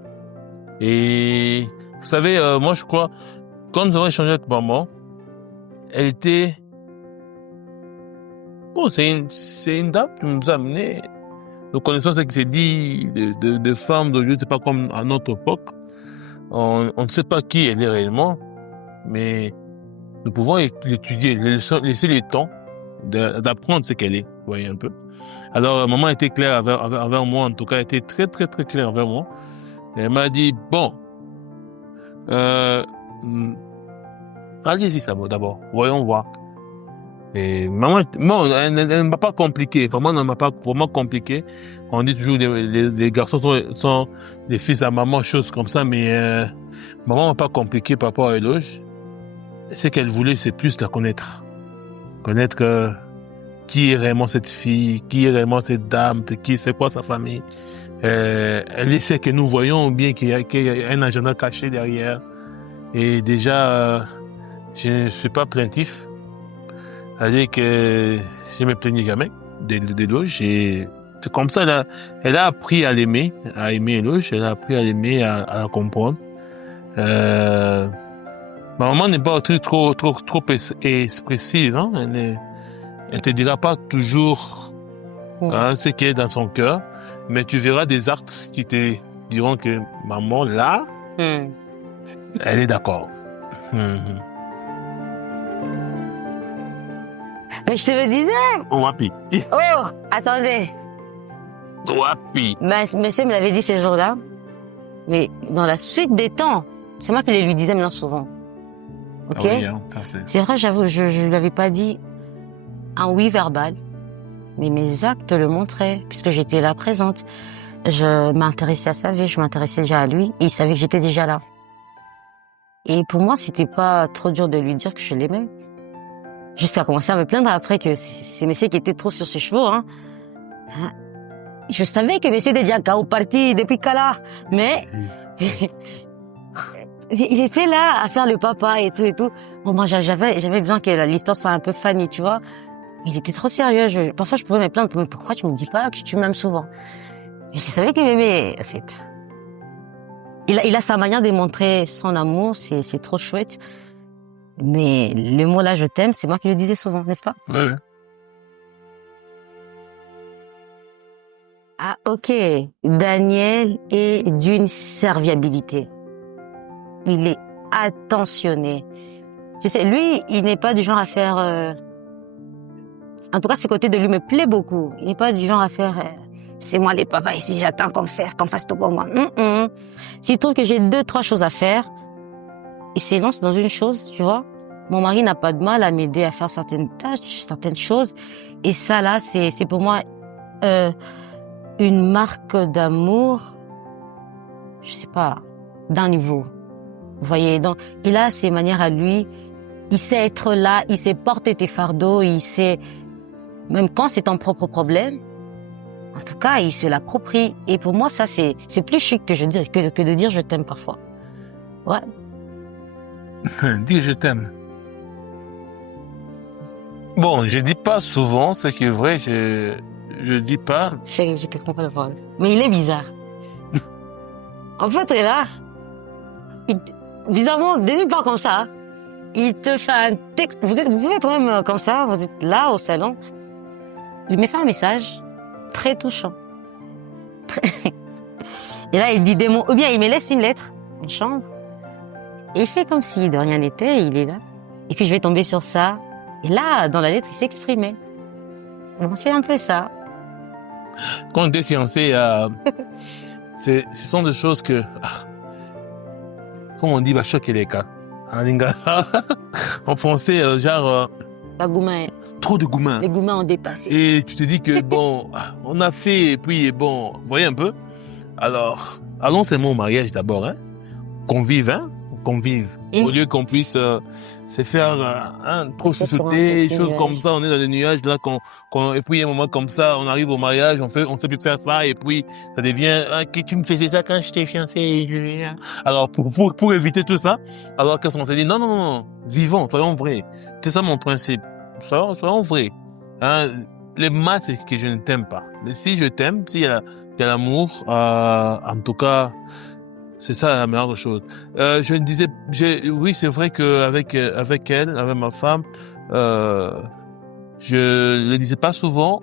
Et vous savez, moi je crois, quand nous avons échangé avec maman, elle était... Oh, c'est une dame qui nous a amené. Nous connaissons ce qui s'est dit de femmes d'aujourd'hui, c'est pas comme à notre époque. On ne sait pas qui elle est réellement, mais nous pouvons l'étudier, laisser le temps d'apprendre ce qu'elle est, vous voyez un peu. Alors, maman était claire envers moi, en tout cas, elle était très, très, très claire envers moi. Et elle m'a dit, bon, allez-y, ça va d'abord, voyons voir. Et maman, bon, elle ne m'a pas compliqué, maman ne m'a pas vraiment compliqué. On dit toujours, les garçons sont des fils à maman, choses comme ça, mais maman m'a pas compliqué par rapport à Éloge. Ce qu'elle voulait, c'est plus la connaître. Connaître qui est réellement cette fille, qui est réellement cette dame, c'est quoi sa famille. Elle sait que nous voyons bien qu'il y a un agenda caché derrière. Et déjà, je ne suis pas plaintif. C'est-à-dire que je me plaignais jamais d'Éloge. Et c'est comme ça, elle a appris à l'aimer, à aimer Éloge. Elle a appris à l'aimer, à la comprendre. Ma maman n'est pas trop expressive, hein. Elle te dira pas toujours ce qui est dans son cœur, mais tu verras des actes qui te diront que maman, là, elle est d'accord. Mais je te le disais. Wapi. Oh, attendez. Wapi. Monsieur me l'avait dit ces jours-là, mais dans la suite des temps, c'est moi qui le lui disais maintenant souvent. Ok. Ah oui, hein, ça c'est vrai, j'avoue, je ne l'avais pas dit un oui verbal, mais mes actes le montraient, puisque j'étais là présente. Je m'intéressais à sa vie, je m'intéressais déjà à lui, et il savait que j'étais déjà là. Et pour moi, c'était pas trop dur de lui dire que je l'aimais. Jusqu'à commencer à me plaindre après que c'est Messie qui était trop sur ses chevaux. Hein. Je savais que Messie était déjà KO parti depuis Kala, mais il était là à faire le papa et tout et tout. Bon, moi, j'avais besoin que l'histoire soit un peu funny, tu vois. Il était trop sérieux. Parfois, je pouvais me plaindre. Mais pourquoi tu me dis pas que tu m'aimes souvent? Je savais qu'il m'aimait, en fait. Il a sa manière de montrer son amour, c'est trop chouette. Mais le mot là, je t'aime, c'est moi qui le disais souvent, n'est-ce pas? Ouais. Ah, ok. Daniel est d'une serviabilité. Il est attentionné. Tu sais, lui, il n'est pas du genre à faire... En tout cas, ce côté de lui me plaît beaucoup. Il n'est pas du genre à faire... C'est moi les papas ici, j'attends qu'on fasse tout pour moi. S'il trouve que j'ai 2-3 choses à faire, il s'élance dans une chose, tu vois. Mon mari n'a pas de mal à m'aider à faire certaines tâches, certaines choses. Et ça, là, c'est pour moi une marque d'amour, je sais pas, d'un niveau. Vous voyez, donc, il a ses manières à lui. Il sait être là, il sait porter tes fardeaux, il sait, même quand c'est ton propre problème, en tout cas, il se l'approprie. Et pour moi, ça, c'est plus chic que de dire je t'aime parfois. Ouais. Dis je t'aime. Bon, je dis pas souvent, ce qui est vrai, je dis pas. Chérie, je te comprends pas. Mais il est bizarre. En fait, il est là. Bizarrement, de nulle part comme ça, il te fait un texte. Vous pouvez être même comme ça, vous êtes là au salon. Il me fait un message très touchant. Et là, il dit des mots. Ou bien il me laisse une lettre, une chambre. Et il fait comme si de rien n'était, il est là. Et puis je vais tomber sur ça. Et là, dans la lettre, il s'exprimait. Bon, c'est un peu ça. Quand on était fiancés, ce sont des choses que... Comme on dit, choquer les cas. En Lingala, on pensait, Pas gourmand. Trop de gourmands. Les gourmands ont dépassé. Et tu te dis que bon, on a fait, et puis bon, vous voyez un peu. Alors, allons seulement au mariage d'abord, hein. Convive, hein. Convive. Au lieu qu'on puisse se faire trop chuchoter, choses comme ça, on est dans les nuages là, et puis à un moment comme ça, on arrive au mariage, on fait plus faire ça, et puis ça devient que tu me faisais ça quand j'étais fiancé. Alors pour éviter tout ça, alors qu'est-ce qu'on s'est dit? Non, vivons, soyons vrais. C'est ça mon principe. Soyons vrais. Hein, les maths, c'est que je ne t'aime pas. Mais si je t'aime, s'il y a l'amour, en tout cas, c'est ça la meilleure chose. Je me disais, oui, c'est vrai que avec elle, avec ma femme, je le disais pas souvent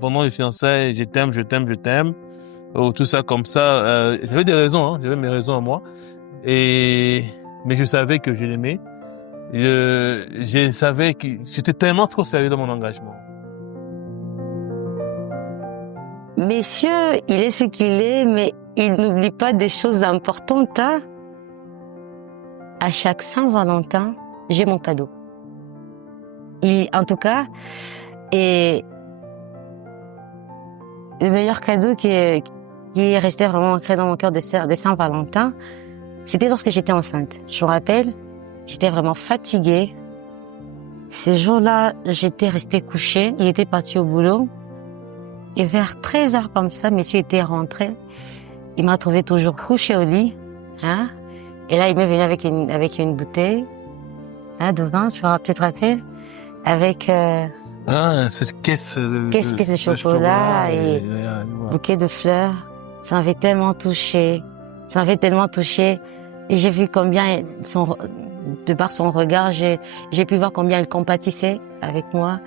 pendant les fiançailles, je t'aime, ou tout ça comme ça. J'avais des raisons, hein, j'avais mes raisons à moi, mais je savais que je l'aimais. Je savais que j'étais tellement trop sérieux dans mon engagement. Messieurs, il est ce qu'il est, mais il n'oublie pas des choses importantes. Hein? À chaque Saint-Valentin, j'ai mon cadeau. En tout cas, et le meilleur cadeau qui est resté vraiment ancré dans mon cœur de Saint-Valentin, c'était lorsque j'étais enceinte. Je me rappelle, j'étais vraiment fatiguée. Ces jours-là, j'étais restée couchée. Il était parti au boulot. Et vers 13h comme ça, monsieur était rentré. Il m'a trouvé toujours couchée au lit. Hein? Et là, il m'est venu avec une bouteille de vin, tu te rappelles? Avec cette caisse de chocolat et bouquet de fleurs. Ça m'avait tellement touchée. Et j'ai vu combien, de par son regard, j'ai pu voir combien il compatissait avec moi.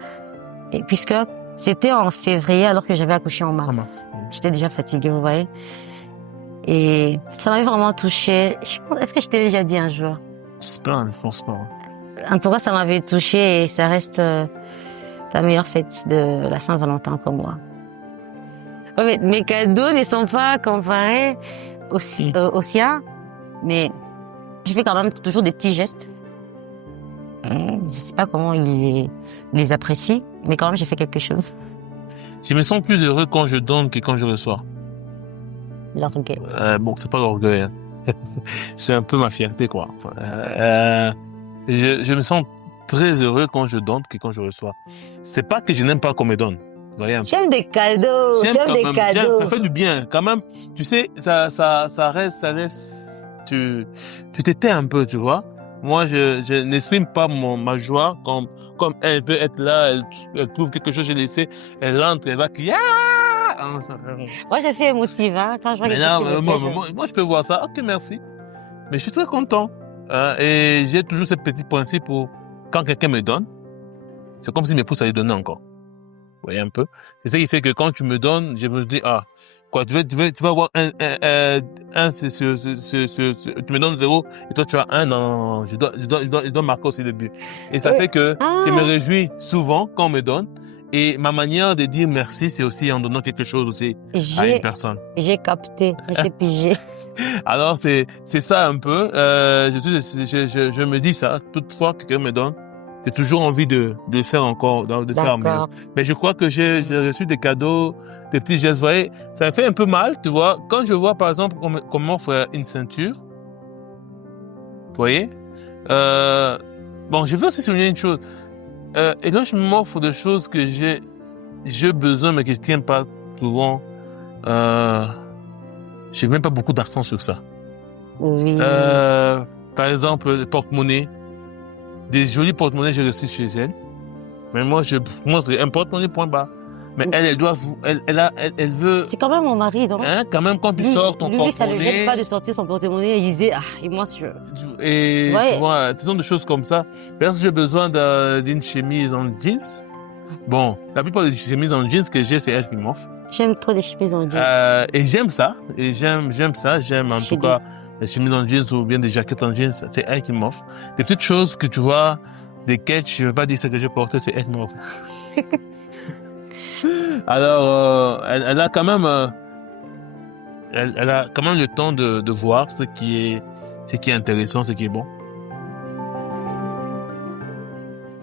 Et puisque c'était en février alors que j'avais accouché en mars. J'étais déjà fatiguée, vous voyez. Et ça m'avait vraiment touchée. Est-ce que je t'ai déjà dit un jour? J'espère, je pense pas. En tout cas, ça m'avait touchée et ça reste la meilleure fête de la Saint-Valentin pour moi. Ouais, mais mes cadeaux ne sont pas comparés aux siens, mais je fais quand même toujours des petits gestes. Je sais pas comment ils les apprécient, mais quand même j'ai fait quelque chose. Je me sens plus heureux quand je donne que quand je reçois. L'orgueil. Bon, c'est pas l'orgueil. Hein. C'est un peu ma fierté, quoi. Je me sens très heureux quand je donne que quand je reçois. C'est pas que je n'aime pas qu'on me donne. Vous voyez un peu. J'aime des cadeaux. Ça fait du bien, quand même. Tu sais, ça laisse. Tu t'étais un peu, tu vois. Moi, je n'exprime pas ma joie comme elle peut être là, elle trouve quelque chose que j'ai laissé, elle entre, elle va crier. Moi, je suis émotive, hein, quand je vois quelque chose. Moi, je peux voir ça. Ok, merci. Mais je suis très content. Et j'ai toujours ce petit principe où, quand quelqu'un me donne, c'est comme si mes pouces allaient donner encore. Vous voyez un peu? C'est ça qui fait que quand tu me donnes, je me dis, quoi, tu vas avoir tu me donnes 0, et toi tu as 1, non, je dois marquer aussi le but. Et ça fait que je me réjouis souvent quand on me donne, et ma manière de dire merci, c'est aussi en donnant quelque chose aussi à une personne. J'ai capté, j'ai pigé. Alors c'est ça un peu, je me dis ça, toute fois que quelqu'un me donne, j'ai toujours envie de faire encore, de faire mieux. Mais je crois que j'ai reçu des cadeaux, des petits gestes. Vous voyez, ça me fait un peu mal, tu vois. Quand je vois, par exemple, qu'on m'offre une ceinture, vous voyez, bon, je veux aussi souligner une chose. Et là, je m'offre des choses que j'ai besoin, mais que je tiens pas souvent. J'ai même pas beaucoup d'argent sur ça. Oui. Par exemple, le porte-monnaie. Des jolis porte-monnaies j'ai reçus chez elle. Mais moi, c'est un porte-monnaie point barre. Mais elle veut. C'est quand même mon mari, donc. Hein, quand même, quand tu sors ton porte-monnaie. Lui, ça ne le gêne pas de sortir son porte-monnaie et il disait, et moi, Et tu vois, ce sont des choses comme ça. Peut-être que j'ai besoin d'une chemise en jeans. Bon, la plupart des chemises en jeans que j'ai, c'est elle qui m'offre. J'aime trop les chemises en jeans. Et j'aime ça. J'aime en tout cas les chemises en jeans ou bien des jaquettes en jeans. C'est elle qui m'offre. Des petites choses que tu vois, des catchs, je ne veux pas dire ce que j'ai porté, c'est elle qui m'offre. Alors, elle a quand même, elle a quand même le temps de voir ce qui est intéressant, ce qui est bon.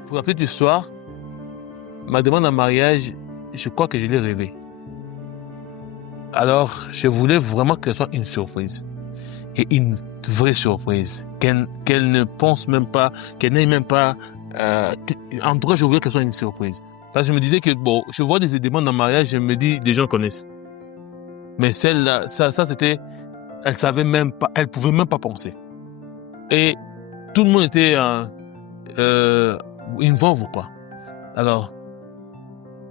Pour la petite histoire, ma demande en mariage, je crois que je l'ai rêvé. Alors, je voulais vraiment que ce soit une surprise. Et une vraie surprise. Qu'elle ne pense même pas, qu'elle n'ait même pas... en tout cas, je voulais que ce soit une surprise. Parce que je me disais que, bon, je vois des demandes en mariage, je me dis, des gens connaissent. Mais celle-là, ça c'était... Elle savait même pas, elle pouvait même pas penser. Et tout le monde était une veuve ou quoi. Alors,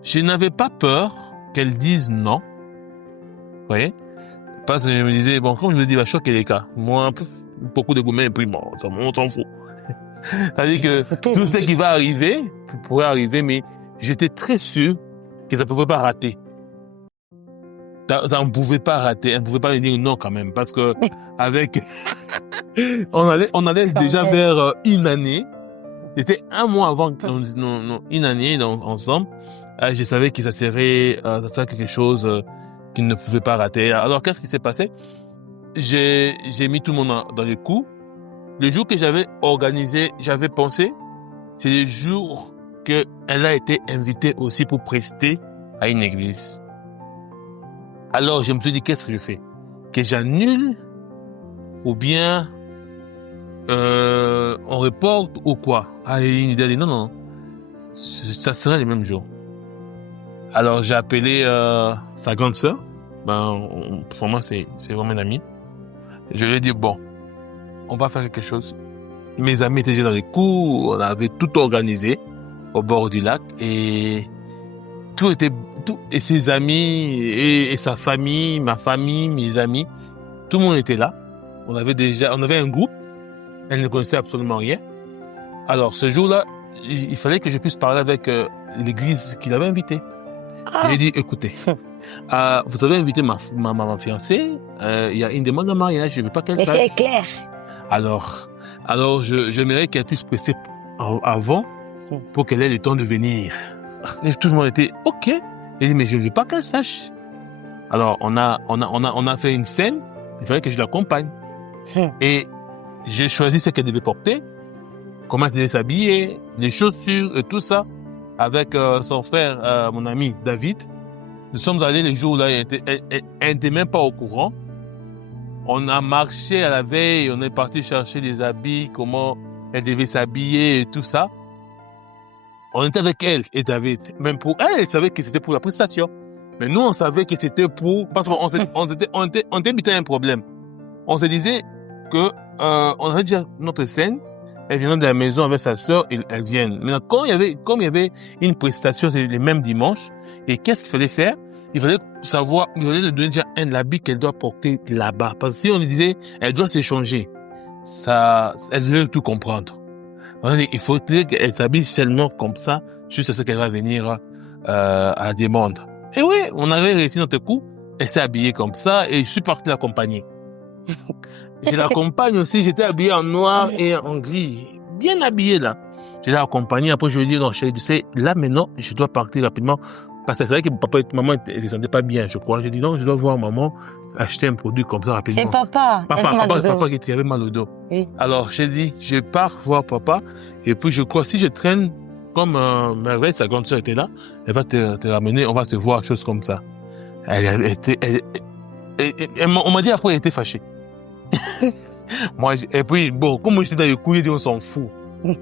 je n'avais pas peur qu'elle dise non. Vous voyez? Parce que je me disais, bon, comme je me dis, je crois qu'il y a des cas. Moi, beaucoup de gourmets, et puis bon, on s'en fout. C'est-à-dire que tout ce qui va arriver, pourrait arriver, mais j'étais très sûr que ça ne pouvait pas rater. Ça ne pouvait pas rater, elle ne pouvait pas me dire non quand même, parce que avec, on allait déjà vers une année. C'était un mois avant, une année donc, ensemble. Je savais que ça serait quelque chose qui ne pouvait pas rater. Alors qu'est-ce qui s'est passé? J'ai mis tout le monde dans le coup. Le jour que j'avais organisé, j'avais pensé, c'est le jour qu'elle a été invitée aussi pour prester à une église. Alors, je me suis dit, qu'est-ce que je fais? Que j'annule ou bien on reporte ou quoi? Ah, une idée, non, ça sera le même jour. Alors, j'ai appelé sa grande sœur. Pour moi, c'est vraiment une amie. Je lui ai dit, bon, on va faire quelque chose. Mes amis étaient déjà dans les coups, on avait tout organisé au bord du lac et et ses amis et sa famille, ma famille, mes amis, tout le monde était là. On avait un groupe. Elle ne connaissait absolument rien. Alors, ce jour-là, il fallait que je puisse parler avec l'église qui l'avait invitée. Je lui ai dit, écoutez, vous avez invité ma fiancée, il y a une demande de mariage, je ne veux pas qu'elle sache. Mais c'est clair. Alors, j'aimerais qu'elle puisse presser avant pour qu'elle ait le temps de venir. Et tout le monde était OK. Il dit, mais je ne veux pas qu'elle sache. Alors, on a fait une scène, il fallait que je l'accompagne. Et j'ai choisi ce qu'elle devait porter, comment elle devait s'habiller, les chaussures et tout ça, avec son frère, mon ami David. Nous sommes allés les jours où elle n'était même pas au courant. On a marché à la veille, on est parti chercher des habits, comment elle devait s'habiller et tout ça. On était avec elle et David. Même pour elle, elle savait que c'était pour la prestation. Mais nous, on savait que c'était parce qu'on était buté à un problème. On se disait que on avait déjà notre scène. Elle venait de la maison avec sa sœur et elle vient. Maintenant, comme il y avait une prestation le même dimanche, et qu'est-ce qu'il fallait faire? Il fallait lui donner déjà l'habit qu'elle doit porter là-bas. Parce que si on lui disait, elle doit s'échanger, elle devait tout comprendre. Il faut qu'elle s'habille seulement comme ça, juste à ce qu'elle va venir à la demande. Et oui, on avait réussi notre coup. Elle s'est habillée comme ça et je suis parti l'accompagner. Je l'accompagne aussi, j'étais habillé en noir et en gris, bien habillé là. Je l'ai accompagné, après je lui ai dit, non chérie, tu sais, là maintenant, je dois partir rapidement. Parce que c'est vrai que papa et maman ne se sentaient pas bien, je crois. J'ai dit, non, je dois voir maman acheter un produit comme ça rapidement. C'est papa. Papa qui avait mal au dos. Oui. Alors, j'ai dit, je pars voir papa. Et puis, je crois, si je traîne, comme Merveille, sa grande sœur était là, elle va te ramener, on va se voir, chose comme ça. On m'a dit après, elle était fâchée. Et puis, bon, comme j'étais dans les couilles, j'ai dit, on s'en fout.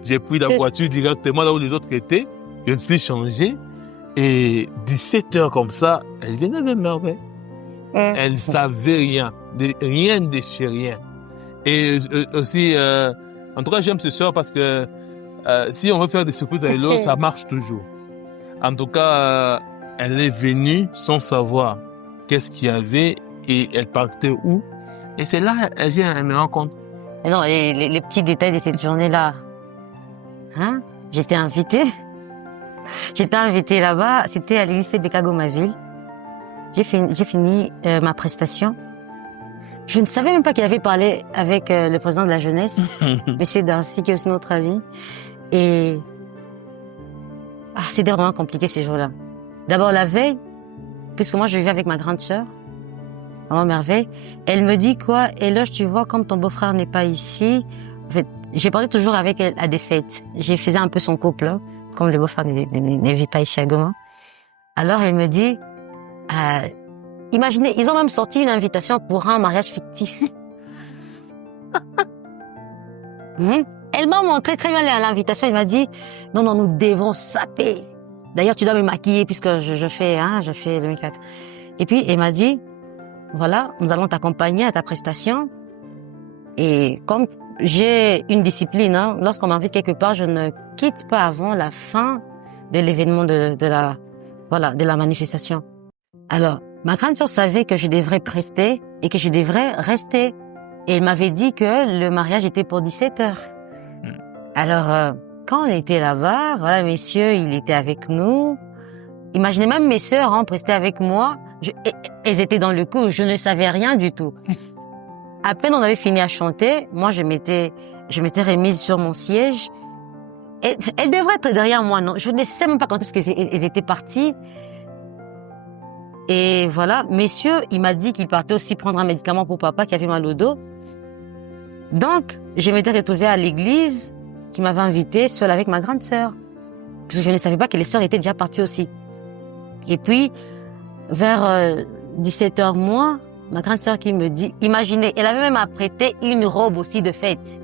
J'ai pris la voiture directement là où les autres étaient. Je me suis changé. Et 17h comme ça, elle venait de Merveille. Elle savait rien de chez rien. Et aussi, en tout cas, j'aime ce soir parce que si on veut faire des surprises à Hello, ça marche toujours. En tout cas, elle est venue sans savoir qu'est-ce qu'il y avait et elle partait où. Et c'est là, elle me rend compte. Mais non, les petits détails de cette journée-là. Hein? J'étais invitée là-bas, c'était à l'église CBK Gomaville. J'ai fini ma prestation. Je ne savais même pas qu'il avait parlé avec le président de la jeunesse, Monsieur Darcy, qui est aussi notre ami. Et c'était vraiment compliqué ces jours-là. D'abord la veille, puisque moi je vivais avec ma grande sœur, Maman Merveille, elle me dit quoi? Eloge, tu vois, comme ton beau-frère n'est pas ici, en fait, j'ai parlé toujours avec elle à des fêtes. J'ai fait un peu son couple, hein, comme le beau-frère ne vit pas ici à Goma. Alors, elle me dit, imaginez, ils ont même sorti une invitation pour un mariage fictif. Elle m'a montré très bien l'invitation. Elle m'a dit, non, nous devons saper. D'ailleurs, tu dois me maquiller puisque je fais le make-up. Et puis, elle m'a dit, voilà, nous allons t'accompagner à ta prestation. Et comme j'ai une discipline, lorsqu'on m'invite quelque part, je ne quitte pas avant la fin de l'événement de la manifestation. Alors, ma grande sœur savait que je devrais prester et que je devrais rester. Et elle m'avait dit que le mariage était pour 17 heures. Alors, quand on était là-bas, voilà, messieurs, il était avec nous. Imaginez même mes sœurs, prestaient avec moi. Elles étaient dans le coup, je ne savais rien du tout. À peine on avait fini à chanter, moi je m'étais remise sur mon siège. Elles devraient être derrière moi, non? Je ne sais même pas quand est-ce qu'elles étaient parties. Et voilà, messieurs, il m'a dit qu'il partait aussi prendre un médicament pour papa qui avait mal au dos. Donc, je m'étais retrouvée à l'église qui m'avait invitée seule avec ma grande sœur. Parce que je ne savais pas que les sœurs étaient déjà parties aussi. Et puis, vers 17h moins, ma grande sœur qui me dit, imaginez, elle avait même apprêté une robe aussi de fête.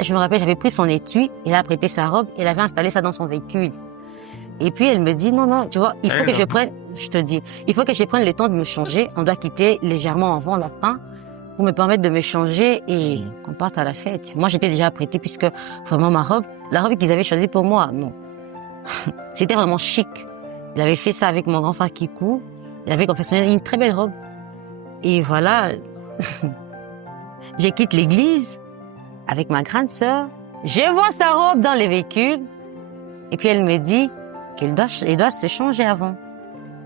Je me rappelle, j'avais pris son étui, elle a apprêté sa robe, elle avait installé ça dans son véhicule. Et puis elle me dit, non, tu vois, il faut que je prenne le temps de me changer. On doit quitter légèrement avant la fin pour me permettre de me changer et qu'on parte à la fête. Moi, j'étais déjà apprêtée puisque vraiment la robe qu'ils avaient choisie pour moi, non. C'était vraiment chic. Il avait fait ça avec mon grand frère Kikou. Il avait confectionné une très belle robe. Et voilà, je quitte l'église avec ma grande sœur. Je vois sa robe dans les véhicules. Et puis elle me dit qu'elle doit se changer avant.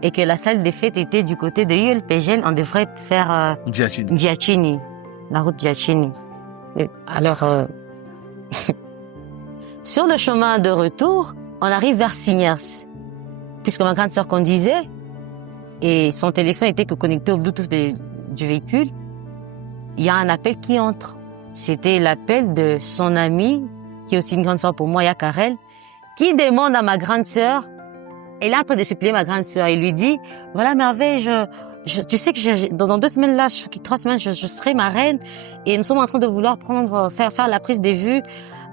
Et que la salle des fêtes était du côté de ULPGN. On devrait faire Giacchini, la route Giacchini. Alors, sur le chemin de retour, on arrive vers Signas. Puisque ma grande sœur conduisait et son téléphone était connecté au Bluetooth du véhicule, il y a un appel qui entre. C'était l'appel de son amie, qui est aussi une grande sœur pour moi, Yakarel, qui demande à ma grande sœur, elle est en train de supplier ma grande sœur, il lui dit, voilà Merveille, tu sais que dans 2 semaines là, 3 semaines, je serai marraine et nous sommes en train de vouloir faire la prise des vues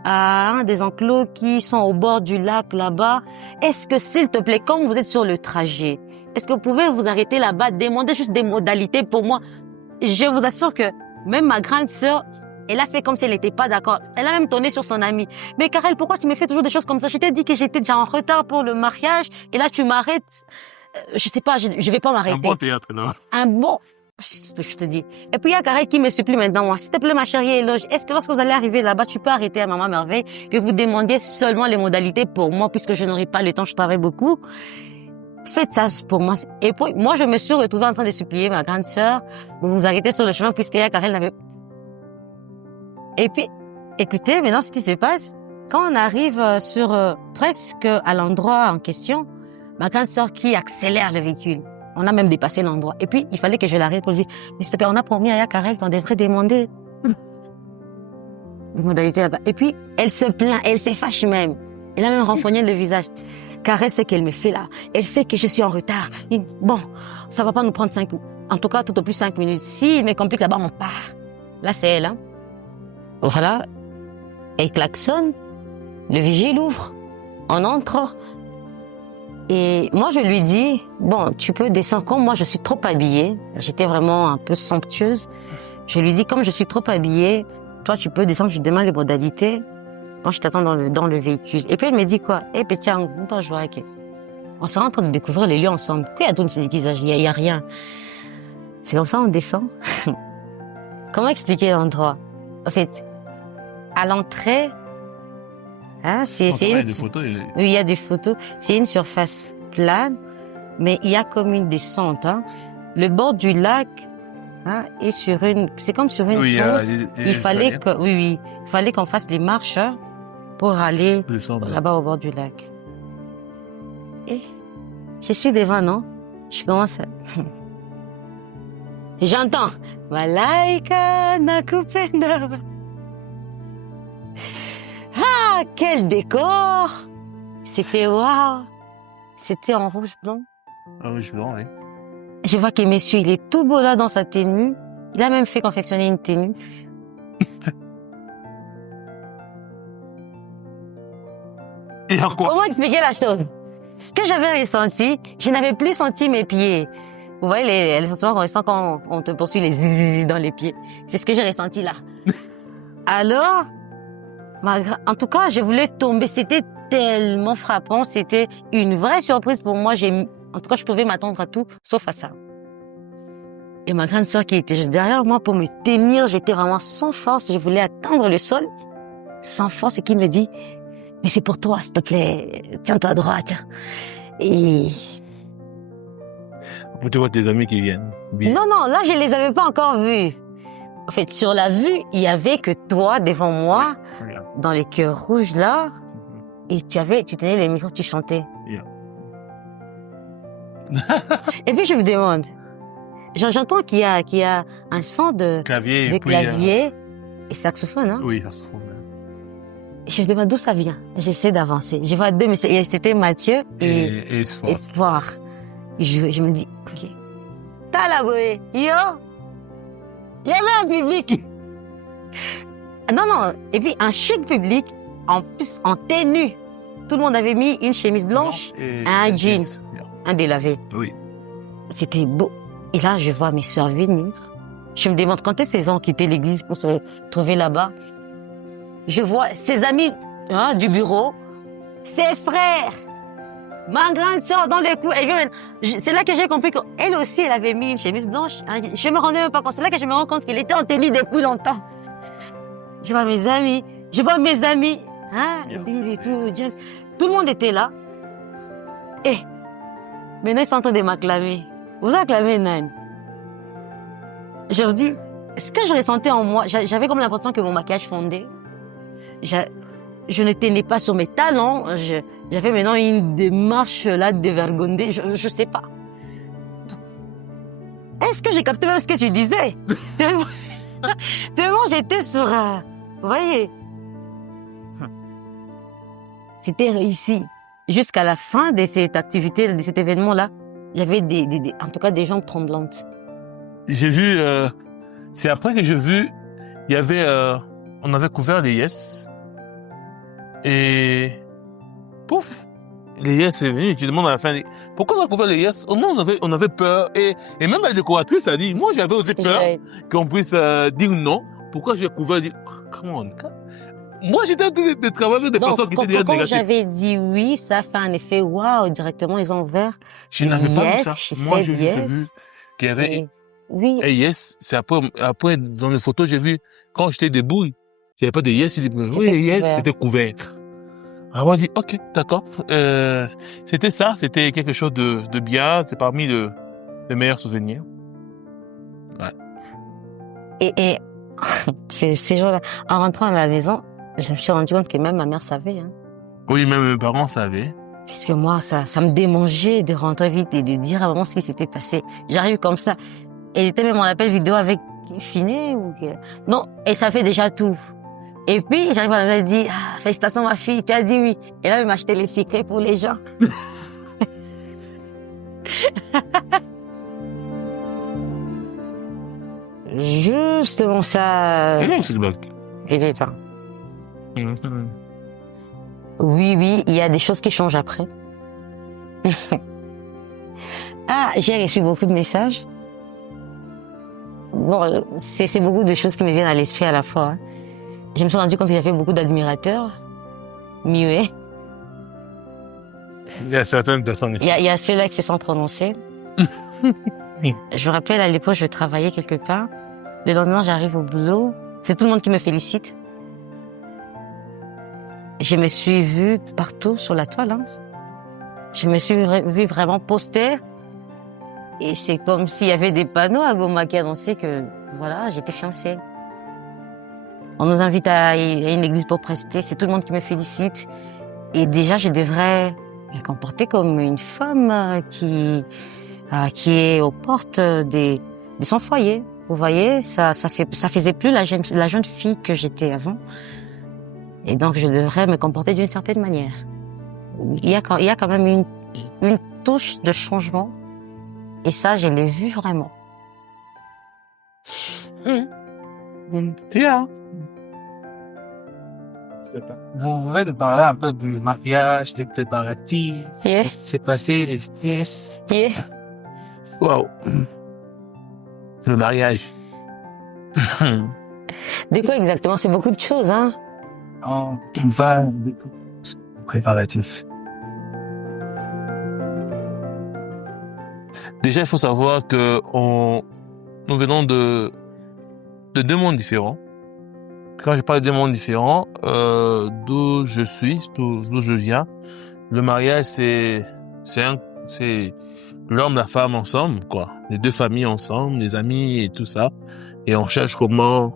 à un des enclos qui sont au bord du lac là-bas. Est-ce que, s'il te plaît, comme vous êtes sur le trajet, est-ce que vous pouvez vous arrêter là-bas, demander juste des modalités pour moi? Je vous assure que même ma grande sœur, elle a fait comme si elle n'était pas d'accord. Elle a même tourné sur son amie. Mais Karel, pourquoi tu me fais toujours des choses comme ça? Je t'ai dit que j'étais déjà en retard pour le mariage et là tu m'arrêtes. Je sais pas, je vais pas m'arrêter. Un bon théâtre, non? Un bon... Je te dis. Et puis il y a Karel qui me supplie maintenant, moi. S'il te plaît, ma chérie Éloge, est-ce que lorsque vous allez arriver là-bas, tu peux arrêter à Maman Merveille que vous demandiez seulement les modalités pour moi, puisque je n'aurai pas le temps, je travaille beaucoup. Faites ça pour moi. Et puis, moi, je me suis retrouvée en train de supplier ma grande sœur de nous arrêter sur le chemin, puisque Karel n'avait... Et puis, écoutez, maintenant, ce qui se passe, quand on arrive presque à l'endroit en question, ma grande sœur qui accélère le véhicule. On a même dépassé l'endroit. Et puis, il fallait que je l'arrête pour lui dire, mais s'il te plaît, on a promis à Yakarel qu'on devrait demander des modalités là-bas. Et puis, elle se plaint, elle se fâche même. Elle a même renfogné le visage. Car elle sait qu'elle me fait là. Elle sait que je suis en retard. Bon, ça va pas nous prendre 5 minutes. En tout cas, tout au plus 5 minutes. S'il me complique là-bas, on part. Là, c'est elle, Voilà. Elle klaxonne. Le vigile ouvre. On entre. Et moi, je lui dis, bon, tu peux descendre. Comme moi, je suis trop habillée. J'étais vraiment un peu somptueuse. Je lui dis, comme je suis trop habillée, toi, tu peux descendre. Je lui demande les modalités. Moi, je t'attends dans le véhicule. Et puis, elle me dit quoi? Eh, petit, on doit jouer avec elle. On sera en train de découvrir les lieux ensemble. Qu'il y a tout ce déguisage? Il y a rien. C'est comme ça, on descend. Comment expliquer l'endroit? En fait, à l'entrée, c'est une... Des photos, Oui, il y a des photos. C'est une surface plane, mais il y a comme une descente. Le bord du lac est sur une... C'est comme sur une côte. Il fallait il fallait qu'on fasse les marches pour aller là-bas au bord du lac. Et je suis devant, non? Je commence à... J'entends. Malaika nakupenda. Ah, quel décor! C'était waouh. C'était en rouge blanc. Rouge blanc, oui. Je vois que monsieur, il est tout beau là dans sa tenue. Il a même fait confectionner une tenue. Et en quoi? Comment expliquer la chose? Ce que j'avais ressenti, je n'avais plus senti mes pieds. Vous voyez les sentiments qu'on ressent quand on te poursuit les zizi dans les pieds. C'est ce que j'ai ressenti là. Alors, en tout cas, je voulais tomber. C'était tellement frappant. C'était une vraie surprise pour moi. En tout cas, je pouvais m'attendre à tout, sauf à ça. Et ma grande sœur qui était juste derrière moi pour me tenir, j'étais vraiment sans force. Je voulais atteindre le sol, sans force, et qui me dit, mais c'est pour toi, s'il te plaît, tiens-toi droite. Et... Tu vois tes amis qui viennent. Non, là, je les avais pas encore vus. En fait, sur la vue, il y avait que toi devant moi, dans les cœurs rouges là, et tu tenais les micros, tu chantais. Et puis je me demande, j'entends qu'il y a un son de clavier et saxophone, hein? Oui, saxophone. Je me demande d'où ça vient. J'essaie d'avancer. Je vois deux messieurs, c'était Mathieu et Espoir. Je me dis, ok. T'as la boé, yo! Il y avait un public. Non. Et puis un chic public, en plus en tenue. Tout le monde avait mis une chemise blanche, un jean, un délavé. Oui. C'était beau. Et là, je vois mes sœurs venir. Je me demande quand est-ce qu'ils ont quitté l'église pour se trouver là-bas. Je vois ses amis du bureau, ses frères, ma grande sœur dans le cou. C'est là que j'ai compris qu'elle aussi, elle avait mis une chemise blanche. Je me rendais même pas compte. C'est là que je me rends compte qu'elle était en tenue depuis longtemps. Je vois mes amis. Bill et tout, James. Tout le monde était là. Et maintenant, ils sont en train de m'acclamer. Vous acclamez, Nan. Je leur dis, ce que je ressentais en moi, j'avais comme l'impression que mon maquillage fondait. Je ne tenais pas sur mes talons. J'avais maintenant une démarche là dévergondée. Je sais pas. Est-ce que j'ai capté même ce que tu disais? Tellement j'étais sur... vous voyez? C'était réussi. Jusqu'à la fin de cette activité, de cet événement-là, j'avais en tout cas des jambes tremblantes. J'ai vu... c'est après que j'ai vu... Il y avait... on avait couvert les Yes. Et... Pouf! Les Yes est venu, tu demandes à la fin, pourquoi on a couvert les Yes? Au moins, on avait peur. Et même la décoratrice a dit, moi j'avais aussi peur qu'on puisse dire non. Pourquoi j'ai couvert? Comment on... Moi, j'étais en train de travailler avec des personnes qui étaient déjà négatives. Quand j'avais dit oui, ça a fait un effet waouh, directement, ils ont ouvert. Je n'avais pas vu ça. Moi, j'ai vu qu'il y avait... Oui. Et Yes, c'est après, dans les photos, j'ai vu, quand j'étais debout, il n'y avait pas de Yes, c'était couvert. Alors, on dit, ok, d'accord. C'était ça, c'était quelque chose de bien, c'est parmi les meilleurs souvenirs. Ouais. Et ces jours-là, en rentrant à la maison, je me suis rendu compte que même ma mère savait. Hein. Oui, même mes parents savaient. Puisque moi, ça me démangeait de rentrer vite et de dire à maman ce qui s'était passé. J'arrive comme ça. Et j'étais même en appel vidéo avec Finet Non, et ça fait déjà tout. Et puis, j'arrive à la maison et dit, félicitations ma fille, tu as dit oui. Et là, elle m'a acheté les secrets pour les gens. Justement ça. Quel est le feedback? Il est temps. Oui, il y a des choses qui changent après. J'ai reçu beaucoup de messages. Bon, c'est beaucoup de choses qui me viennent à l'esprit à la fois. Hein. Je me suis rendu compte que j'avais beaucoup d'admirateurs. Muets. Il y a certaines personnes ici. Il y a ceux-là qui se sont prononcés. Je me rappelle, à l'époque, je travaillais quelque part. Le lendemain, j'arrive au boulot. C'est tout le monde qui me félicite. Je me suis vue partout sur la toile. Hein. Je me suis vue vraiment poster. Et c'est comme s'il y avait des panneaux à Goma qui annonçaient que, voilà, j'étais fiancée. On nous invite à une église pour prester. C'est tout le monde qui me félicite. Et déjà, je devrais me comporter comme une femme qui est aux portes de son foyer. Vous voyez, ça faisait plus la jeune fille que j'étais avant. Et donc, je devrais me comporter d'une certaine manière. il y a quand même une touche de changement. Et ça, je l'ai vu vraiment. Yeah. Vous pouvez nous parler un peu du mariage, des préparatifs, Yeah. ce qui s'est passé, les stress. Yeah. Wow. Le mariage. De quoi exactement? C'est beaucoup de choses, hein? On va préparatifs. Déjà, il faut savoir que nous venons de deux mondes différents. Quand je parle de deux mondes différents, d'où je suis, d'où je viens, le mariage, c'est l'homme, la femme ensemble, quoi. Les deux familles ensemble, les amis et tout ça. Et on cherche comment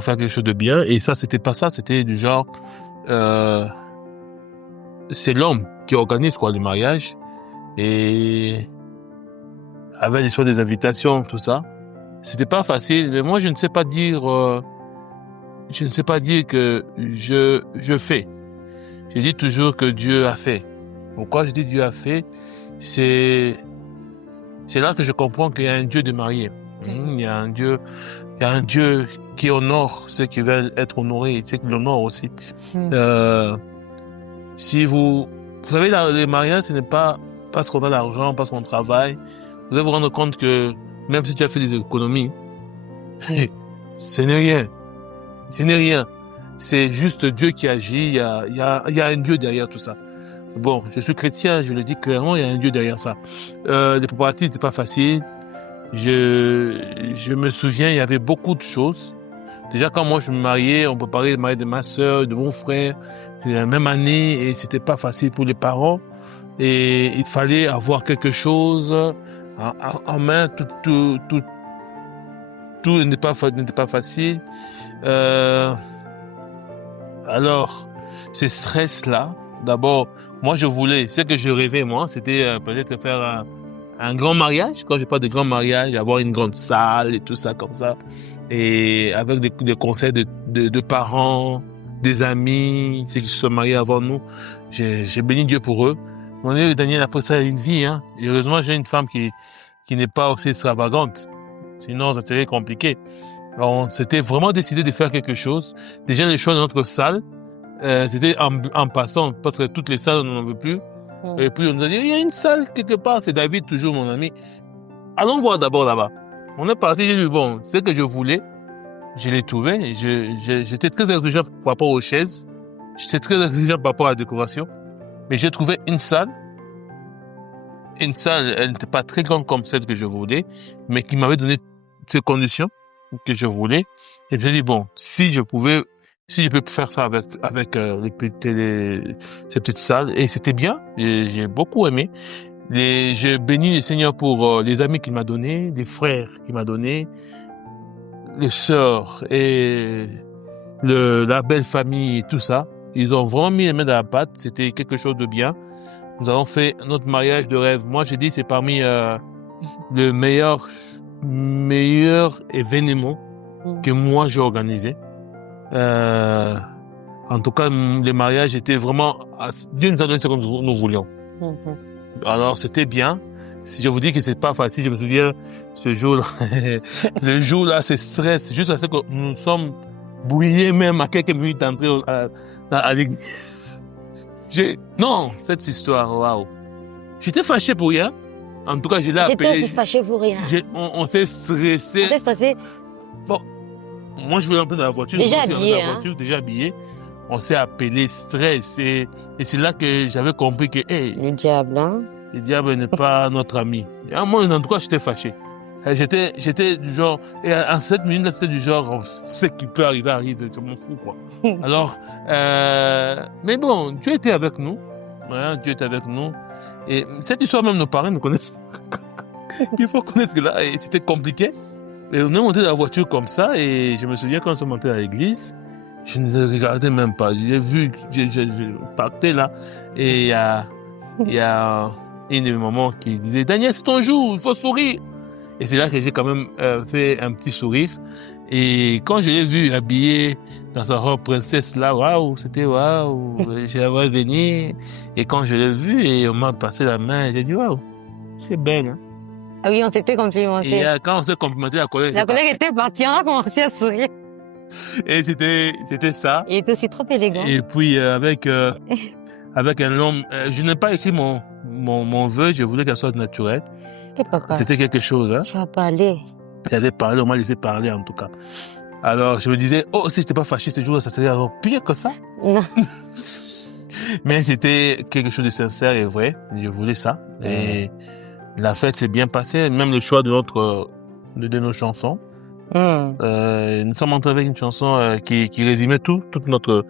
faire quelque chose de bien. Et ça, c'était pas ça, c'était du genre, c'est l'homme qui organise, quoi, le mariage. Et avec l'histoire des invitations, tout ça. C'était pas facile, mais moi, je ne sais pas dire que je fais. Je dis toujours que Dieu a fait. Pourquoi je dis Dieu a fait? C'est là que je comprends qu'il y a un Dieu de marié. Il y a un Dieu qui honore ceux qui veulent être honorés et ceux qui l'honorent aussi. Si vous savez, les mariages, ce n'est pas parce qu'on a l'argent, parce qu'on travaille. Vous allez vous rendre compte que même si tu as fait des économies, ce n'est rien. Ce n'est rien. C'est juste Dieu qui agit. Il y a un Dieu derrière tout ça. Bon, je suis chrétien, je le dis clairement, il y a un Dieu derrière ça. Les préparatifs, c'était pas facile. Je me souviens, il y avait beaucoup de choses. Déjà, quand moi je me mariais, on préparait le mariage de ma sœur, de mon frère, la même année, et c'était pas facile pour les parents. Et il fallait avoir quelque chose en main, tout n'était pas facile. Alors, ces stress-là, d'abord, moi je voulais, ce que je rêvais moi, c'était peut-être faire un grand mariage. Quand je parle de grand mariage, avoir une grande salle et tout ça comme ça, et avec des conseils de parents, des amis, ceux qui se sont mariés avant nous. J'ai béni Dieu pour eux. Mon Dieu, Daniel, après ça, il a une vie, hein. Et heureusement, j'ai une femme qui n'est pas aussi extravagante. Sinon, ça serait compliqué. Alors, on s'était vraiment décidé de faire quelque chose. Déjà, les choix de notre salle, c'était en passant, parce que toutes les salles, on n'en veut plus. Et puis, on nous a dit, il y a une salle quelque part, c'est David, toujours mon ami. Allons voir d'abord là-bas. On est parti, j'ai dit, bon, ce que je voulais, je l'ai trouvé. J'étais très exigeant par rapport aux chaises. J'étais très exigeant par rapport à la décoration. Mais j'ai trouvé une salle. Une salle, elle n'était pas très grande comme celle que je voulais, mais qui m'avait donné ces conditions que je voulais. Et j'ai dit, bon, si je peux faire ça avec ces petites salles. Et c'était bien. J'ai beaucoup aimé. Je bénis le Seigneur pour les amis qu'il m'a donnés, les frères qu'il m'a donnés, les sœurs et la belle famille et tout ça. Ils ont vraiment mis les mains dans la pâte. C'était quelque chose de bien. Nous avons fait notre mariage de rêve. Moi, j'ai dit, c'est parmi le meilleur événement que moi j'ai organisé. En tout cas, les mariages étaient vraiment... Dieu nous a donné ce que nous voulions. Alors, c'était bien. Si je vous dis que c'est pas facile, je me souviens, ce jour-là, le jour-là, c'est stress. Juste à ce que nous sommes brouillés même à quelques minutes d'entrer à l'église. Non, cette histoire, waouh. J'étais fâché pour rien. En tout cas, je l'ai appelé. J'étais aussi fâché pour rien. On s'est stressé. On s'est stressé. Bon, moi, je voulais entrer dans la voiture. Déjà habillé, hein. Déjà habillé. On s'est appelé stress. Et c'est là que j'avais compris que, hey, le diable, hein. Le diable n'est pas notre ami. Et moi, en tout cas, j'étais fâché. J'étais du genre, et à 7 minutes, c'était du genre, ce qui peut arriver, arrive, je m'en fous, quoi. Alors, mais bon, Dieu était avec nous. Ouais, Dieu était avec nous. Et cette histoire, même nos parents ne connaissent pas. Il faut connaître que là, et c'était compliqué. Et on est monté dans la voiture comme ça, et je me souviens quand on est monté à l'église, je ne le regardais même pas. J'ai vu, je partais là, et il y a une de mes mamans qui disait, Daniel, c'est ton jour, il faut sourire. Et c'est là que j'ai quand même fait un petit sourire. Et quand je l'ai vu habillé dans sa robe princesse là, waouh, c'était waouh, j'ai la voir venir. Et quand je l'ai vu et on m'a passé la main, j'ai dit waouh, c'est belle. Hein? Ah oui, on s'était complimenté. Et quand on s'est complimenté, la collègue était partie, on a commencé à sourire. Et c'était ça. Il était aussi trop élégant. Et puis avec un long, je n'ai pas écrit mon vœu, je voulais qu'elle soit naturelle. Et pourquoi? C'était quelque chose. Hein. Tu as parlé. J'avais parlé, on m'a laissé parler en tout cas. Alors je me disais, oh si j'étais pas fâché ce jour-là, ça serait alors pire que ça. Non. Mais c'était quelque chose de sincère et vrai. Je voulais ça. Et la fête s'est bien passée, même le choix de nos chansons. Nous sommes entrés avec une chanson qui résumait toute notre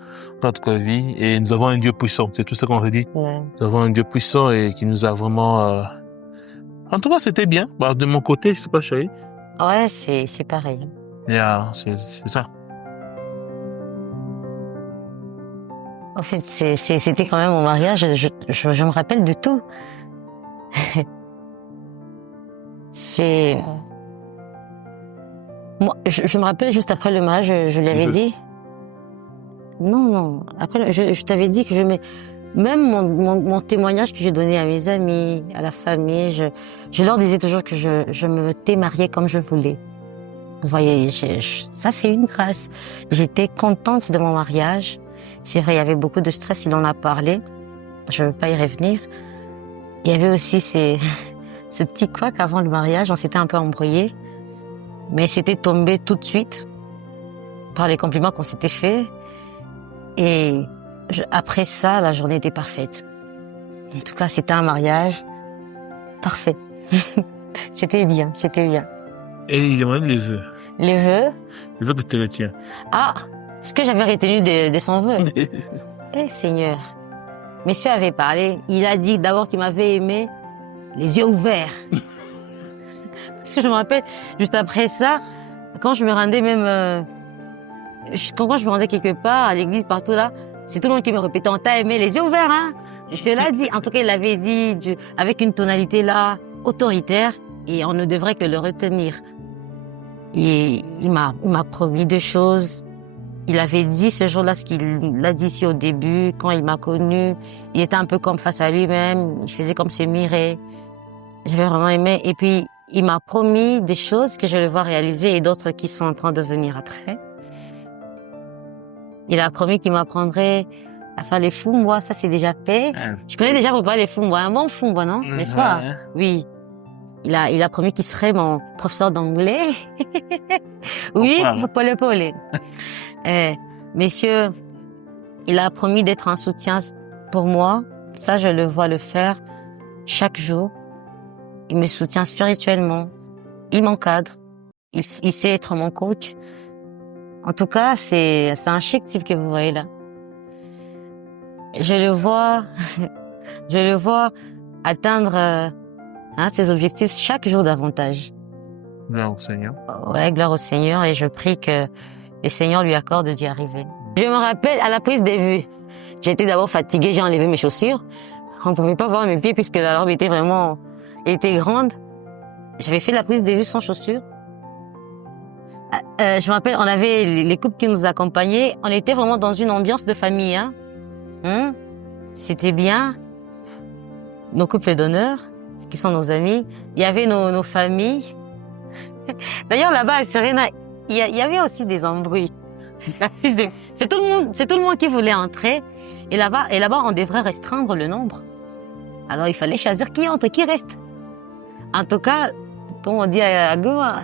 vie, et nous avons un Dieu puissant, c'est tout ce qu'on s'est dit. Nous avons un Dieu puissant et qui nous a vraiment en tout cas c'était bien. Bah, de mon côté, je sais pas, chérie. Ouais, c'est pareil. Yeah, c'est ça. En fait, c'était quand même mon mariage, je me rappelle de tout. Moi, je me rappelle juste après le mariage, je lui avais dit. Non. Après, je t'avais dit que même mon témoignage que j'ai donné à mes amis, à la famille, je leur disais toujours que je me t'ai mariée comme je voulais. Vous voyez, ça c'est une grâce. J'étais contente de mon mariage. C'est vrai, il y avait beaucoup de stress, il en a parlé. Je ne veux pas y revenir. Il y avait aussi ce petit couac avant le mariage, on s'était un peu embrouillé. Mais c'était tombé tout de suite par les compliments qu'on s'était faits. Et après ça, la journée était parfaite. En tout cas, c'était un mariage parfait. C'était bien. Et il demandait les vœux. Les vœux? Les vœux que tu retiens. Ah, ce que j'avais retenu de son vœu. Eh Seigneur, monsieur avait parlé, il a dit d'abord qu'il m'avait aimé les yeux ouverts. Parce que je me rappelle, juste après ça, quand je me rendais même... quand je me rendais quelque part, à l'église, partout là, c'est tout le monde qui me répétait, on t'a aimé les yeux ouverts, hein. Et cela dit, en tout cas, il l'avait dit avec une tonalité là, autoritaire, et on ne devrait que le retenir. Et il m'a promis deux choses. Il avait dit ce jour-là ce qu'il l'a dit ici au début, quand il m'a connu. Il était un peu comme face à lui-même, il faisait comme se mirer. J'avais vraiment aimé. Et puis, il m'a promis des choses que je vais voir réaliser et d'autres qui sont en train de venir après. Il a promis qu'il m'apprendrait à faire les fumbois, ça c'est déjà fait. Je connais déjà préparer les fumbois, un bon fumbois, non? N'est-ce pas? Oui. Il a promis qu'il serait mon professeur d'anglais. Oui, Paul. Messieurs, il a promis d'être un soutien pour moi. Ça, je le vois le faire chaque jour. Il me soutient spirituellement. Il m'encadre. Il sait être mon coach. En tout cas, c'est un chic type que vous voyez là. Je le vois atteindre ses objectifs chaque jour davantage. Gloire au Seigneur. Ouais, gloire au Seigneur, et je prie que le Seigneur lui accorde d'y arriver. Je me rappelle à la prise des vues. J'étais d'abord fatiguée, j'ai enlevé mes chaussures. On ne pouvait pas voir mes pieds puisque la robe était grande. J'avais fait la prise des vues sans chaussures. Je me rappelle, on avait les couples qui nous accompagnaient. On était vraiment dans une ambiance de famille. C'était bien. Nos couples d'honneur, qui sont nos amis. Il y avait nos familles. D'ailleurs, là-bas à Serena, il y avait aussi des embrouilles. C'est tout le monde qui voulait entrer. Et là-bas, on devrait restreindre le nombre. Alors, il fallait choisir qui entre, qui reste. En tout cas, comme on dit à Goma,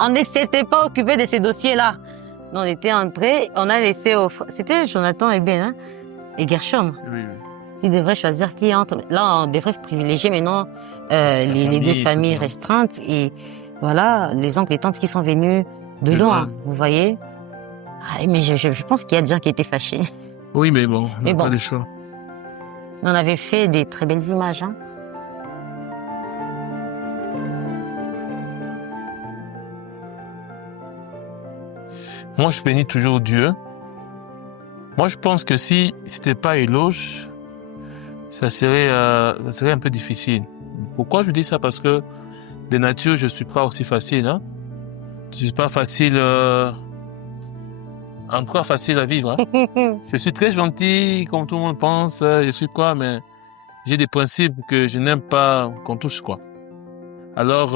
on ne s'était pas occupé de ces dossiers-là. On était entrés, on a laissé c'était Jonathan et Ben, et Gershom. Oui. Ils devraient choisir qui entre. Là, on devrait privilégier maintenant les deux familles restreintes, et voilà, les oncles et tantes qui sont venus de loin, vous voyez. Mais je pense qu'il y a des gens qui étaient fâchés. Oui, mais bon, on n'a pas le choix. On avait fait des très belles images. Moi, je bénis toujours Dieu. Moi, je pense que si c'était pas éloge, ça serait un peu difficile. Pourquoi je dis ça? Parce que de nature, je suis pas aussi facile. C'est pas facile, en tout cas facile à vivre. Hein. Je suis très gentil, comme tout le monde pense, je suis quoi, mais j'ai des principes que je n'aime pas qu'on touche, quoi. Alors,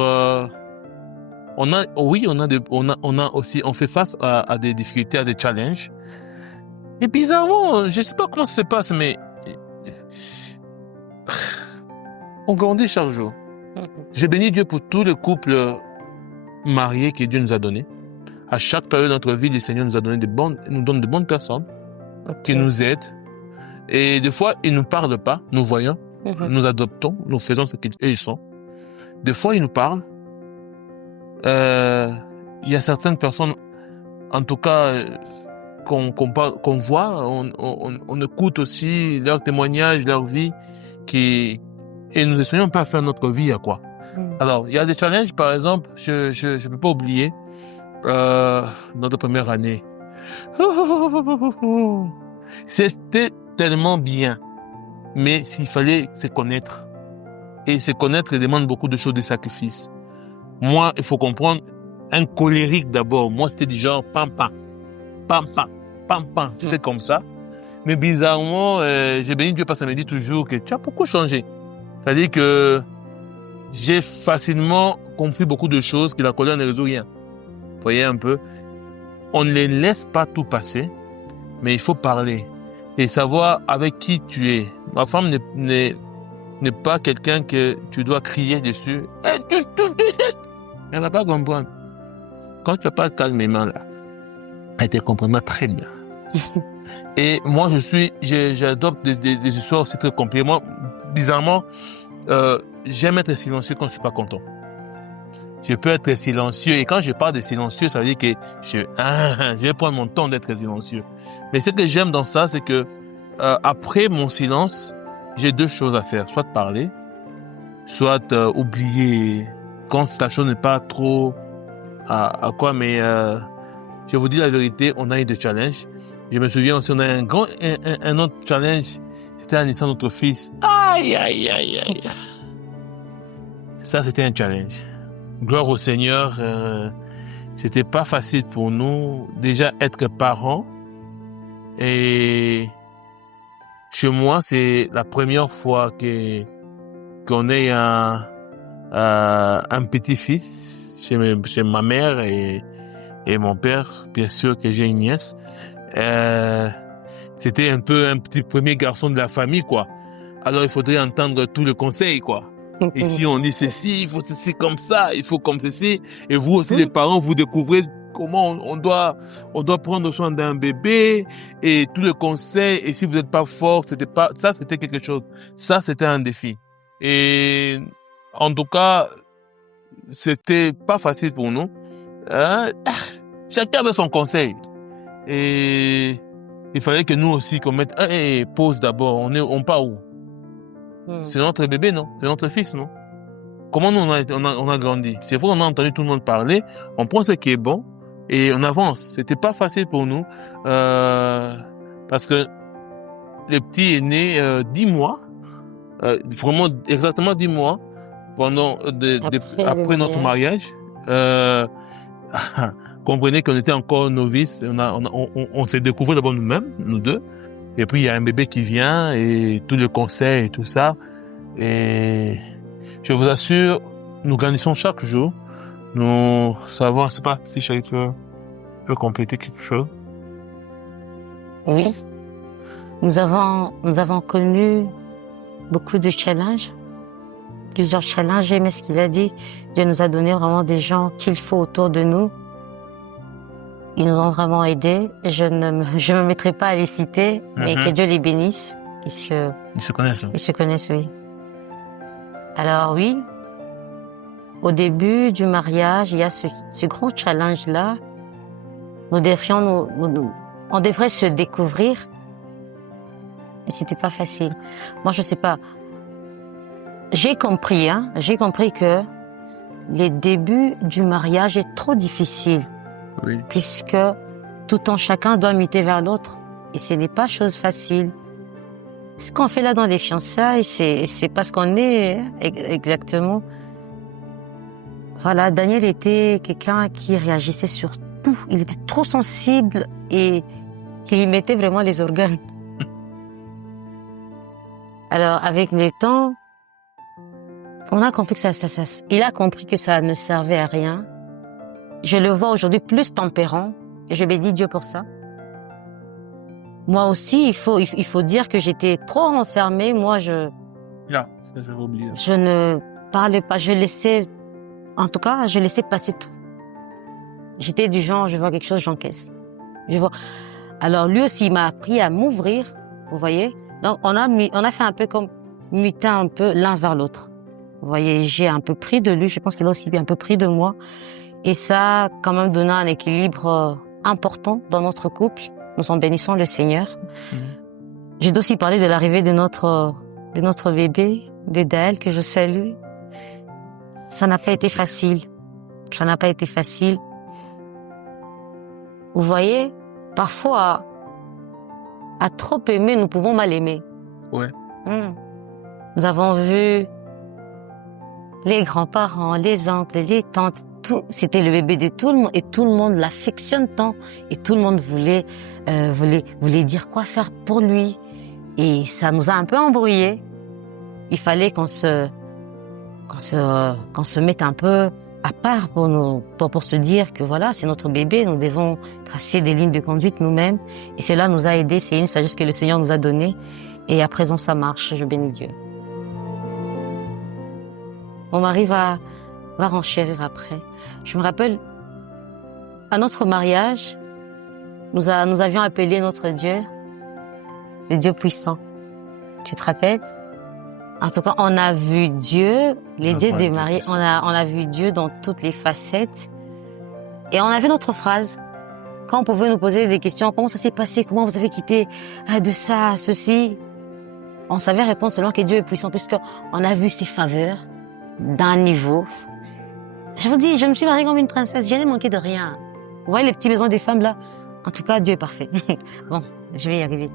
on fait face à des difficultés, à des challenges. Et bizarrement, je sais pas comment ça se passe, mais on grandit chaque jour. Je bénis Dieu pour tous les couples mariés que Dieu nous a donnés. À chaque période de notre vie, le Seigneur nous donne de bonnes personnes qui nous aident. Et des fois, ils ne nous parlent pas, nous voyons, nous adoptons, nous faisons ce qu'ils sont. Des fois, ils nous parlent. Il y a certaines personnes, en tout cas, qu'on voit, on écoute aussi leurs témoignages, leur vie, et nous essayons pas à faire notre vie à quoi. Alors, il y a des challenges, par exemple, je peux pas oublier, notre première année. C'était tellement bien, mais il fallait se connaître. Et se connaître demande beaucoup de choses, de sacrifices. Moi, il faut comprendre, un colérique d'abord. Moi, c'était du genre pam-pam. C'était comme ça. Mais bizarrement, j'ai béni Dieu parce que ça me dit toujours que tu as beaucoup changé. C'est-à-dire que j'ai facilement compris beaucoup de choses, que la colère ne résout rien. Vous voyez un peu? On ne les laisse pas tout passer, mais il faut parler et savoir avec qui tu es. Ma femme n'est pas quelqu'un que tu dois crier dessus. Elle va pas comprendre. Quand tu vas pas calmement là, elle te comprendra très bien. Et moi, j'adopte des histoires, c'est très compliqué. Moi, bizarrement, j'aime être silencieux quand je suis pas content. Je peux être silencieux et quand je parle de silencieux, ça veut dire que je vais prendre mon temps d'être silencieux. Mais ce que j'aime dans ça, c'est que après mon silence, j'ai deux choses à faire. Soit parler, soit oublier quand la chose n'est pas trop à quoi. Mais je vous dis la vérité, on a eu des challenges. Je me souviens aussi, on a un autre challenge. C'était la naissance de notre fils. Aïe. Ça, c'était un challenge. Gloire au Seigneur. C'était pas facile pour nous. Déjà, être parents. Et chez moi, c'est la première fois qu'on ait un petit-fils chez ma mère et mon père. Bien sûr que j'ai une nièce. C'était un peu un petit premier garçon de la famille, quoi. Alors, il faudrait entendre tous les conseils, quoi. Ici, on dit ceci, il faut ceci comme ça, il faut comme ceci. Et vous aussi, les parents, vous découvrez comment on doit prendre soin d'un bébé et tous les conseils. Et si vous n'êtes pas fort, c'était quelque chose. Ça, c'était un défi. Et en tout cas, c'était pas facile pour nous. Chacun avait son conseil. Et il fallait que nous aussi qu'on mette pause d'abord. On part où? C'est notre bébé, non? C'est notre fils, non? Comment nous on a grandi? C'est vrai, on a entendu tout le monde parler, on prend ce qui est bon et on avance. C'était pas facile pour nous parce que le petit est né 10 mois, vraiment exactement 10 mois après notre mariage. Comprenez qu'on était encore novices, on s'est découvert d'abord nous-mêmes, nous deux. Et puis, il y a un bébé qui vient et tous les conseils et tout ça. Et je vous assure, nous grandissons chaque jour. Nous savons, je sais pas si Chérie peut compléter quelque chose. Oui. Nous avons connu beaucoup de challenges. Plusieurs challenges. J'aime ce qu'il a dit. Dieu nous a donné vraiment des gens qu'il faut autour de nous. Ils nous ont vraiment aidés. Je me mettrai pas à les citer, mais que Dieu les bénisse. Ils se connaissent. Ils se connaissent, oui. Alors oui, au début du mariage, il y a ce grand challenge-là. On devrait se découvrir. Et c'était pas facile. Moi, je sais pas. J'ai compris que les débuts du mariage est trop difficile. Oui. Puisque tout en chacun doit muter vers l'autre. Et ce n'est pas chose facile. Ce qu'on fait là dans les fiançailles, c'est parce qu'on est exactement. Voilà, Daniel était quelqu'un qui réagissait sur tout. Il était trop sensible et qui lui mettait vraiment les organes. Alors, avec le temps, on a compris que il a compris que ça ne servait à rien. Je le vois aujourd'hui plus tempérant et je bénis Dieu pour ça. Moi aussi, il faut dire que j'étais trop enfermée. Moi, Là, ça j'avais oublié. je ne parlais pas. Je laissais passer tout. J'étais du genre, je vois quelque chose, j'encaisse. Alors, lui aussi, il m'a appris à m'ouvrir, vous voyez. Donc, on a fait un peu comme muter un peu l'un vers l'autre. Vous voyez, j'ai un peu pris de lui, je pense qu'il a aussi un peu pris de moi. Et ça a quand même donné un équilibre important dans notre couple. Nous en bénissons le Seigneur. J'ai aussi parlé de l'arrivée de notre bébé, de Daël, que je salue. Ça n'a pas été facile. Ça n'a pas été facile. Vous voyez, parfois, à trop aimer, nous pouvons mal aimer. Ouais. Nous avons vu les grands-parents, les oncles, les tantes, tout, c'était le bébé de tout le monde et tout le monde l'affectionne tant et tout le monde voulait dire quoi faire pour lui et ça nous a un peu embrouillés. Il fallait qu'on se mette un peu à part pour se dire que voilà, c'est notre bébé, nous devons tracer des lignes de conduite nous-mêmes et cela nous a aidés, c'est une sagesse que le Seigneur nous a donnée et à présent ça marche, je bénis Dieu. Mon mari va renchérir après. Je me rappelle, à notre mariage, nous avions appelé notre Dieu, le Dieu puissant. Tu te rappelles? En tout cas, on a vu Dieu, les dieux des mariés, on a vu Dieu dans toutes les facettes. Et on avait notre phrase. Quand on pouvait nous poser des questions, comment ça s'est passé, comment vous avez quitté de ça à ceci, on savait répondre seulement que Dieu est puissant, puisqu'on a vu ses faveurs d'un niveau. Je vous dis, je me suis mariée comme une princesse, je n'ai manqué de rien. Vous voyez les petits besoins des femmes là? En tout cas, Dieu est parfait. Bon, je vais y arriver.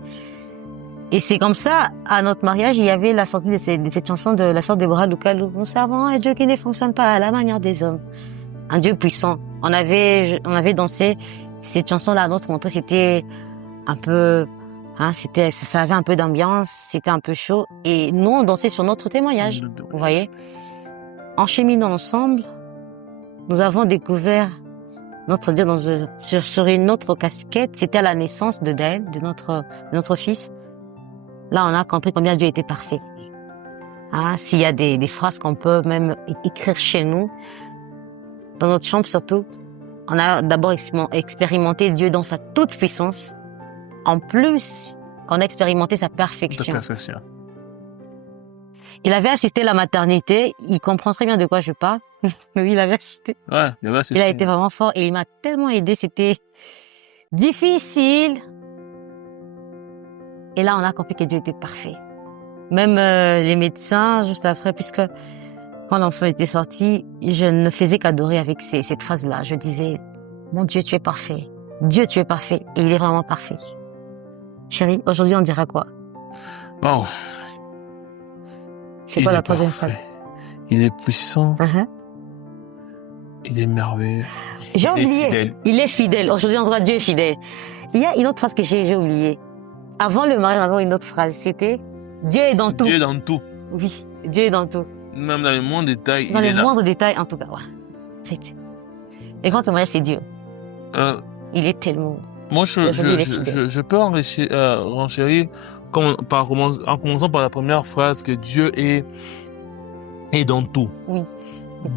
Et c'est comme ça, à notre mariage, il y avait la sortie de cette chanson de la sorte de Deborah Lukalou. Nous servons un Dieu qui ne fonctionne pas à la manière des hommes. Un Dieu puissant. On avait dansé cette chanson-là à notre entrée, c'était un peu, ça avait un peu d'ambiance, c'était un peu chaud. Et nous, on dansait sur notre témoignage. Vous voyez? En cheminant ensemble, nous avons découvert notre Dieu sur une autre casquette. C'était à la naissance de Daël, de notre fils. Là, on a compris combien Dieu était parfait. S'il y a des phrases qu'on peut même écrire chez nous, dans notre chambre surtout, on a d'abord expérimenté Dieu dans sa toute puissance. En plus, on a expérimenté sa perfection. Il avait assisté à la maternité, il comprend très bien de quoi je parle. Oui, il avait assisté. Ouais, il avait assisté. Il a été vraiment fort et il m'a tellement aidé, c'était difficile. Et là, on a compris que Dieu était parfait. Même les médecins, juste après, puisque quand l'enfant était sorti, je ne faisais qu'adorer avec cette phrase-là. Je disais, mon Dieu, tu es parfait. Dieu, tu es parfait. Et il est vraiment parfait. Chérie, aujourd'hui, on dira quoi? Bon. C'est quoi la troisième phrase? Il est puissant. Il est merveilleux. J'ai oublié. Il est fidèle. Aujourd'hui, on dira Dieu est fidèle. Il y a une autre phrase que j'ai oubliée. Avant le mariage, on avait une autre phrase. C'était Dieu est dans tout. Dieu est dans tout. Oui, Dieu est dans tout. Même dans le moindre détail, dans il est là. Dans le moindre détail, en tout cas, ouais. En fait. Et quand on mariage, c'est Dieu. Il est tellement... Moi, je peux renchérir en commençant par la première phrase que Dieu est dans tout. Oui.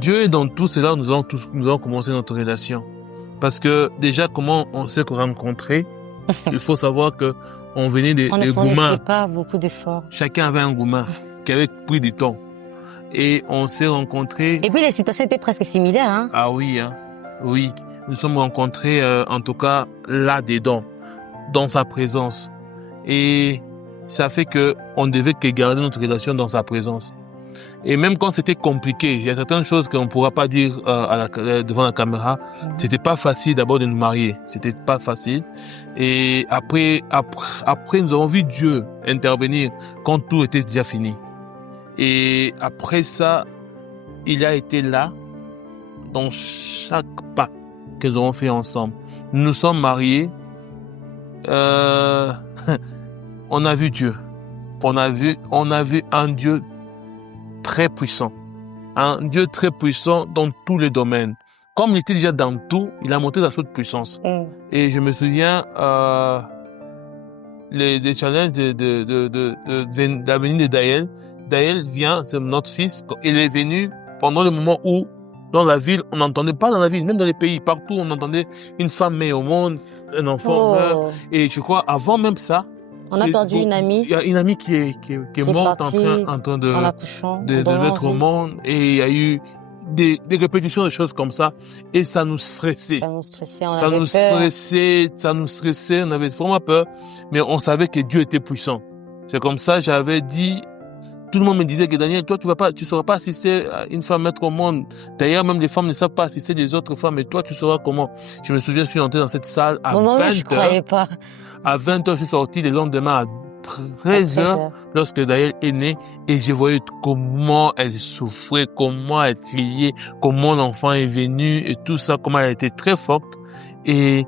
Dieu est dans tout, c'est là où nous allons commencer notre relation. Parce que déjà, comment on s'est rencontrés, il faut savoir que on venait des gourmands. On ne faisait pas beaucoup d'efforts. Chacun avait un gourmand qui avait pris du temps. Et on s'est rencontrés. Et puis les situations étaient presque similaires, hein? Ah oui, oui. Nous sommes rencontrés, en tout cas, là-dedans, dans sa présence. Et ça fait que on devait que garder notre relation dans sa présence. Et même quand c'était compliqué, il y a certaines choses qu'on ne pourra pas dire devant la caméra. C'était pas facile d'abord de nous marier. C'était pas facile. Et après, nous avons vu Dieu intervenir quand tout était déjà fini. Et après ça, il a été là dans chaque pas que nous avons fait ensemble. Nous nous sommes mariés. On a vu Dieu. On a vu un Dieu très puissant. Un Dieu très puissant dans tous les domaines. Comme il était déjà dans tout, il a montré sa toute puissance. Et je me souviens, les challenges de la venue de Daël. Daël vient, c'est notre fils. Il est venu pendant le moment où, dans la ville, on n'entendait pas dans la ville, même dans les pays, partout, on entendait une femme née au monde, un enfant meurt. Et je crois, avant même ça, on a perdu une amie. Il y a une amie qui est morte en train de mettre au monde. Et il y a eu des répétitions de choses comme ça. Et ça nous stressait. Ça nous stressait, on avait vraiment peur. Mais on savait que Dieu était puissant. C'est comme ça, j'avais dit, tout le monde me disait que Daniel, toi, tu sauras pas assister à une femme mettre au monde. D'ailleurs, même les femmes ne savent pas assister les autres femmes. Et toi, tu sauras comment. Je me souviens, je suis entré dans cette salle à 20h. Je croyais pas. À 20h, je suis sorti le lendemain à 13h, lorsque Daniel est né, et je voyais comment elle souffrait, comment elle criait, comment l'enfant est venu, et tout ça, comment elle était très forte. Et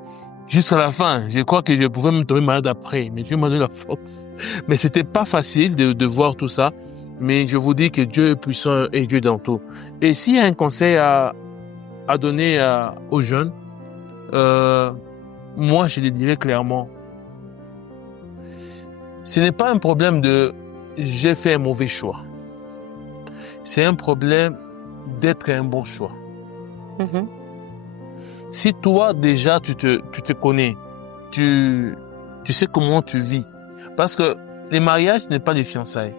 jusqu'à la fin, je crois que je pouvais me tomber malade après, mais Dieu m'a donné la force. Mais c'était pas facile de voir tout ça, mais je vous dis que Dieu est puissant et Dieu est dans tout. Et s'il y a un conseil à donner aux jeunes, moi je le dirais clairement, ce n'est pas un problème de j'ai fait un mauvais choix. C'est un problème d'être un bon choix. Si toi déjà tu te connais, tu sais comment tu vis. Parce que les mariages n'est pas des fiançailles.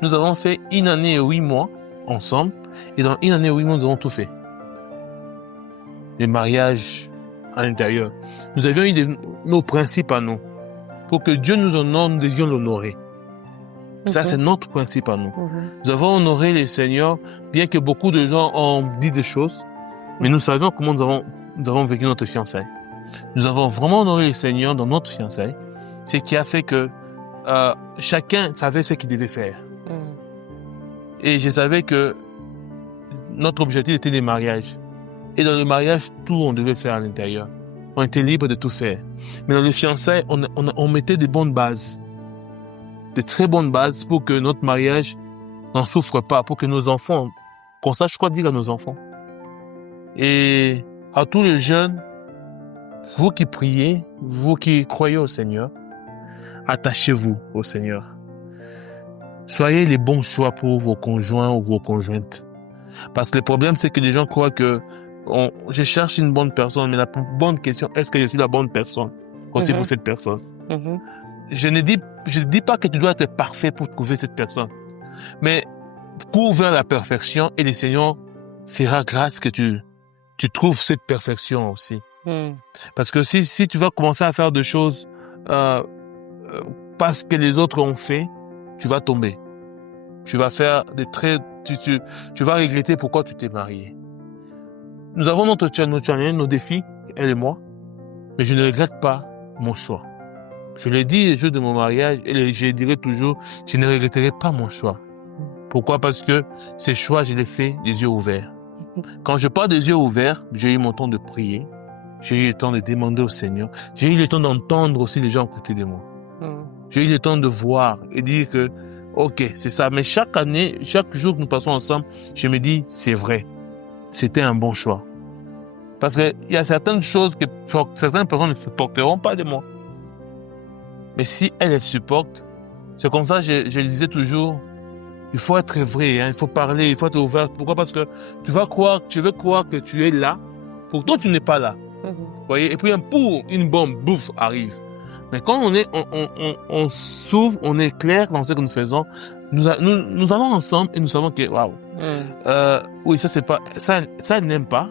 Nous avons fait 1 année et 8 mois ensemble, et dans 1 année et 8 mois, nous avons tout fait. Les mariages à l'intérieur. Nous avions eu nos principes à nous. Pour que Dieu nous honore, nous devions l'honorer. Ça, c'est notre principe à nous. Nous avons honoré les seigneurs, bien que beaucoup de gens ont dit des choses, mais nous savions comment nous avons vécu notre fiançailles. Nous avons vraiment honoré les seigneurs dans notre fiançailles, ce qui a fait que chacun savait ce qu'il devait faire. Et je savais que notre objectif était les mariages. Et dans le mariage, tout on devait faire à l'intérieur. On était libre de tout faire. Mais dans les fiançailles, on mettait des bonnes bases. De très bonnes bases pour que notre mariage n'en souffre pas, pour que nos enfants, qu'on sache quoi dire à nos enfants. Et à tous les jeunes, vous qui priez, vous qui croyez au Seigneur, attachez-vous au Seigneur. Soyez les bons choix pour vos conjoints ou vos conjointes. Parce que le problème, c'est que les gens croient que je cherche une bonne personne, mais la bonne question, est-ce que je suis la bonne personne aussi pour cette personne? Je ne dis pas que tu dois être parfait pour trouver cette personne, mais cours vers la perfection et le Seigneur fera grâce que tu trouves cette perfection aussi. Parce que si tu vas commencer à faire des choses parce que les autres ont fait, tu vas tomber. Tu vas faire tu vas regretter pourquoi tu t'es marié. Nous avons nos challenges, nos défis, elle et moi, mais je ne regrette pas mon choix. Je l'ai dit les jours de mon mariage et je dirai toujours, je ne regretterai pas mon choix. Pourquoi? Parce que ces choix, je les fais les yeux ouverts. Quand je parle des yeux ouverts, j'ai eu mon temps de prier, j'ai eu le temps de demander au Seigneur, j'ai eu le temps d'entendre aussi les gens à côté de moi. J'ai eu le temps de voir et dire que, ok, c'est ça. Mais chaque année, chaque jour que nous passons ensemble, je me dis, c'est vrai. C'était un bon choix. Parce qu'il y a certaines choses que certaines personnes ne supporteront pas de moi. Mais si elles supportent, c'est comme ça, je le disais toujours, il faut être vrai, il faut parler, il faut être ouvert. Pourquoi? Parce que tu veux croire que tu es là, pourtant tu n'es pas là. Voyez? Et puis une bombe, bouffe, arrive. Mais quand on s'ouvre, on est clair dans ce que nous faisons, nous allons ensemble et nous savons que, waouh. Oui, ça c'est pas, ça il n'aime pas.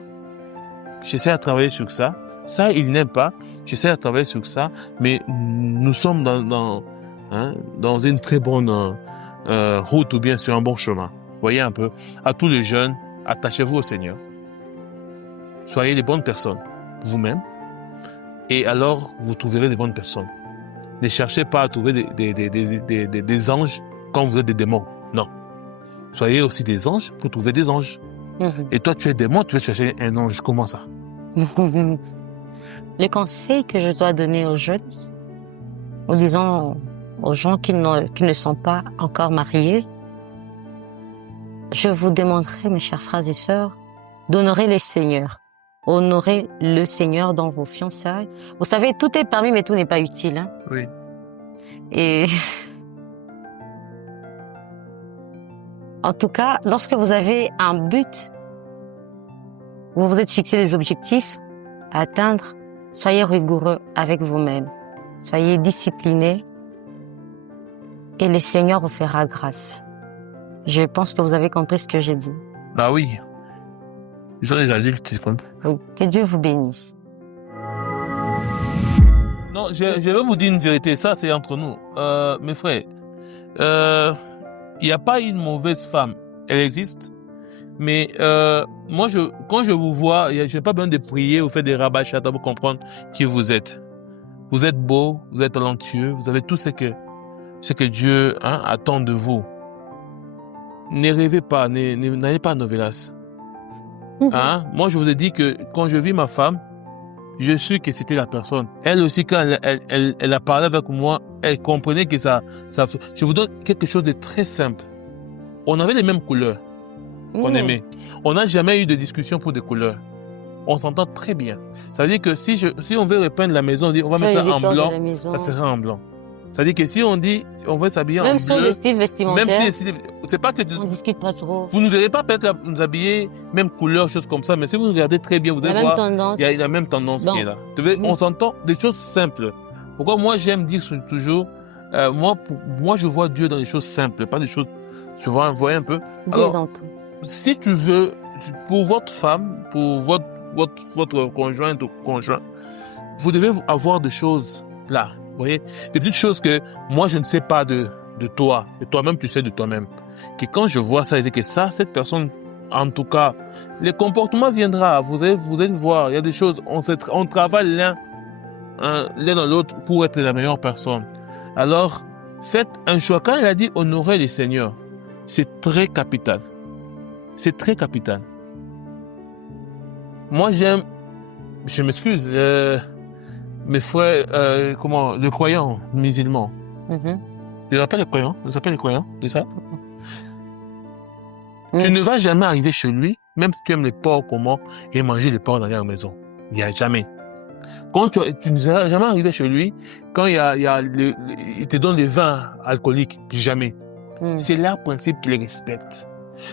J'essaie à travailler sur ça. Ça, il n'aime pas. J'essaie à travailler sur ça. Mais nous sommes dans une très bonne route ou bien sur un bon chemin. Voyez un peu. À tous les jeunes, attachez-vous au Seigneur. Soyez les bonnes personnes, vous-même. Et alors, vous trouverez les bonnes personnes. Ne cherchez pas à trouver des anges quand vous êtes des démons. Non. Soyez aussi des anges pour trouver des anges. Et toi, tu es démon, tu veux chercher un ange. Comment ça? Le conseil que je dois donner aux jeunes, ou disons aux gens qui ne sont pas encore mariés, je vous demanderai, mes chers frères et sœurs, d'honorer les seigneurs. Honorez le Seigneur dans vos fiançailles. Vous savez, tout est permis, mais tout n'est pas utile. Hein? Oui. Et en tout cas, lorsque vous avez un but, vous vous êtes fixé des objectifs à atteindre, soyez rigoureux avec vous-même. Soyez disciplinés et le Seigneur vous fera grâce. Je pense que vous avez compris ce que j'ai dit. Bah oui. Ils sont les adultes, tu comprends? Oui. Que Dieu vous bénisse. Non, je vais vous dire une vérité. Ça, c'est entre nous. Mes frères, il n'y a pas une mauvaise femme. Elle existe. Mais moi, quand je vous vois, je n'ai pas besoin de prier ou faire des rabachats pour comprendre qui vous êtes. Vous êtes beau, vous êtes talentueux, vous avez tout ce que Dieu attend de vous. Ne rêvez pas, n'allez pas à Novelas. Moi, je vous ai dit que quand je vis ma femme, je suis que c'était la personne. Elle aussi, quand elle a parlé avec moi, elle comprenait que ça. Je vous donne quelque chose de très simple. On avait les mêmes couleurs qu'on aimait. On n'a jamais eu de discussion pour des couleurs. On s'entend très bien. Ça veut dire que si on veut repeindre la maison, on dit on va mettre ça en blanc, ça sera en blanc. C'est-à-dire que si on dit on veut s'habiller en bleu, même sur le style vestimentaire, même si c'est pas que on discute pas trop. Vous nous allez pas peut-être nous habiller même couleur, choses comme ça, mais si vous regardez très bien, vous allez voir il y a la même tendance qui est là. On s'entend des choses simples. Pourquoi moi j'aime dire toujours moi je vois Dieu dans les choses simples, pas des choses souvent vous voyez un peu. Alors, si tu veux pour votre femme, pour votre conjointe ou conjoint, vous devez avoir des choses là. Vous voyez, des petites choses que moi je ne sais pas de toi, et toi-même tu sais de toi-même. Que quand je vois ça, je dis que ça, cette personne, en tout cas, le comportement viendra. Vous allez voir, il y a des choses, on travaille l'un dans l'autre pour être la meilleure personne. Alors, faites un choix. Quand il a dit honorer les seigneurs, c'est très capital. C'est très capital. Moi j'aime, je m'excuse. Mes frères, les croyants musulmans. Je l'appelle les croyants, c'est ça? Tu ne vas jamais arriver chez lui, même si tu aimes les porcs comment, et manger les porcs dans la maison. Il n'y a jamais. Quand tu ne vas jamais arriver chez lui, quand il te donne des vins alcooliques, jamais. C'est leur principe qu'il respecte.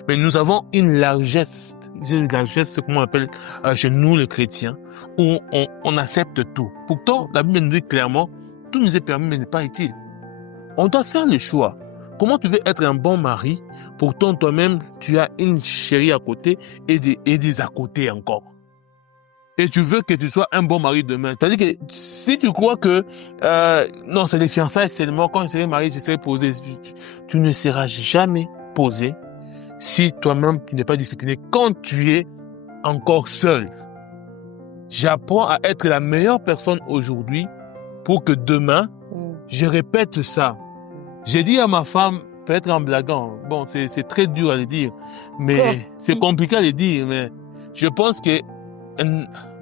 Mais nous avons une largesse, c'est comment on appelle chez nous les chrétiens, où on accepte tout. Pourtant, la Bible nous dit clairement, tout nous est permis, mais n'est pas utile. On doit faire le choix. Comment tu veux être un bon mari, pourtant toi-même, tu as une chérie à côté et des à côté encore. Et tu veux que tu sois un bon mari demain. C'est-à-dire que si tu crois que non, c'est les fiançailles seulement, quand je serai marié, je serai posé, tu ne seras jamais posé si toi-même tu n'es pas discipliné quand tu es encore seul. J'apprends à être la meilleure personne aujourd'hui pour que demain, je répète ça. J'ai dit à ma femme, peut-être en blaguant, bon, c'est très dur à le dire, mais c'est compliqué à le dire, mais je pense que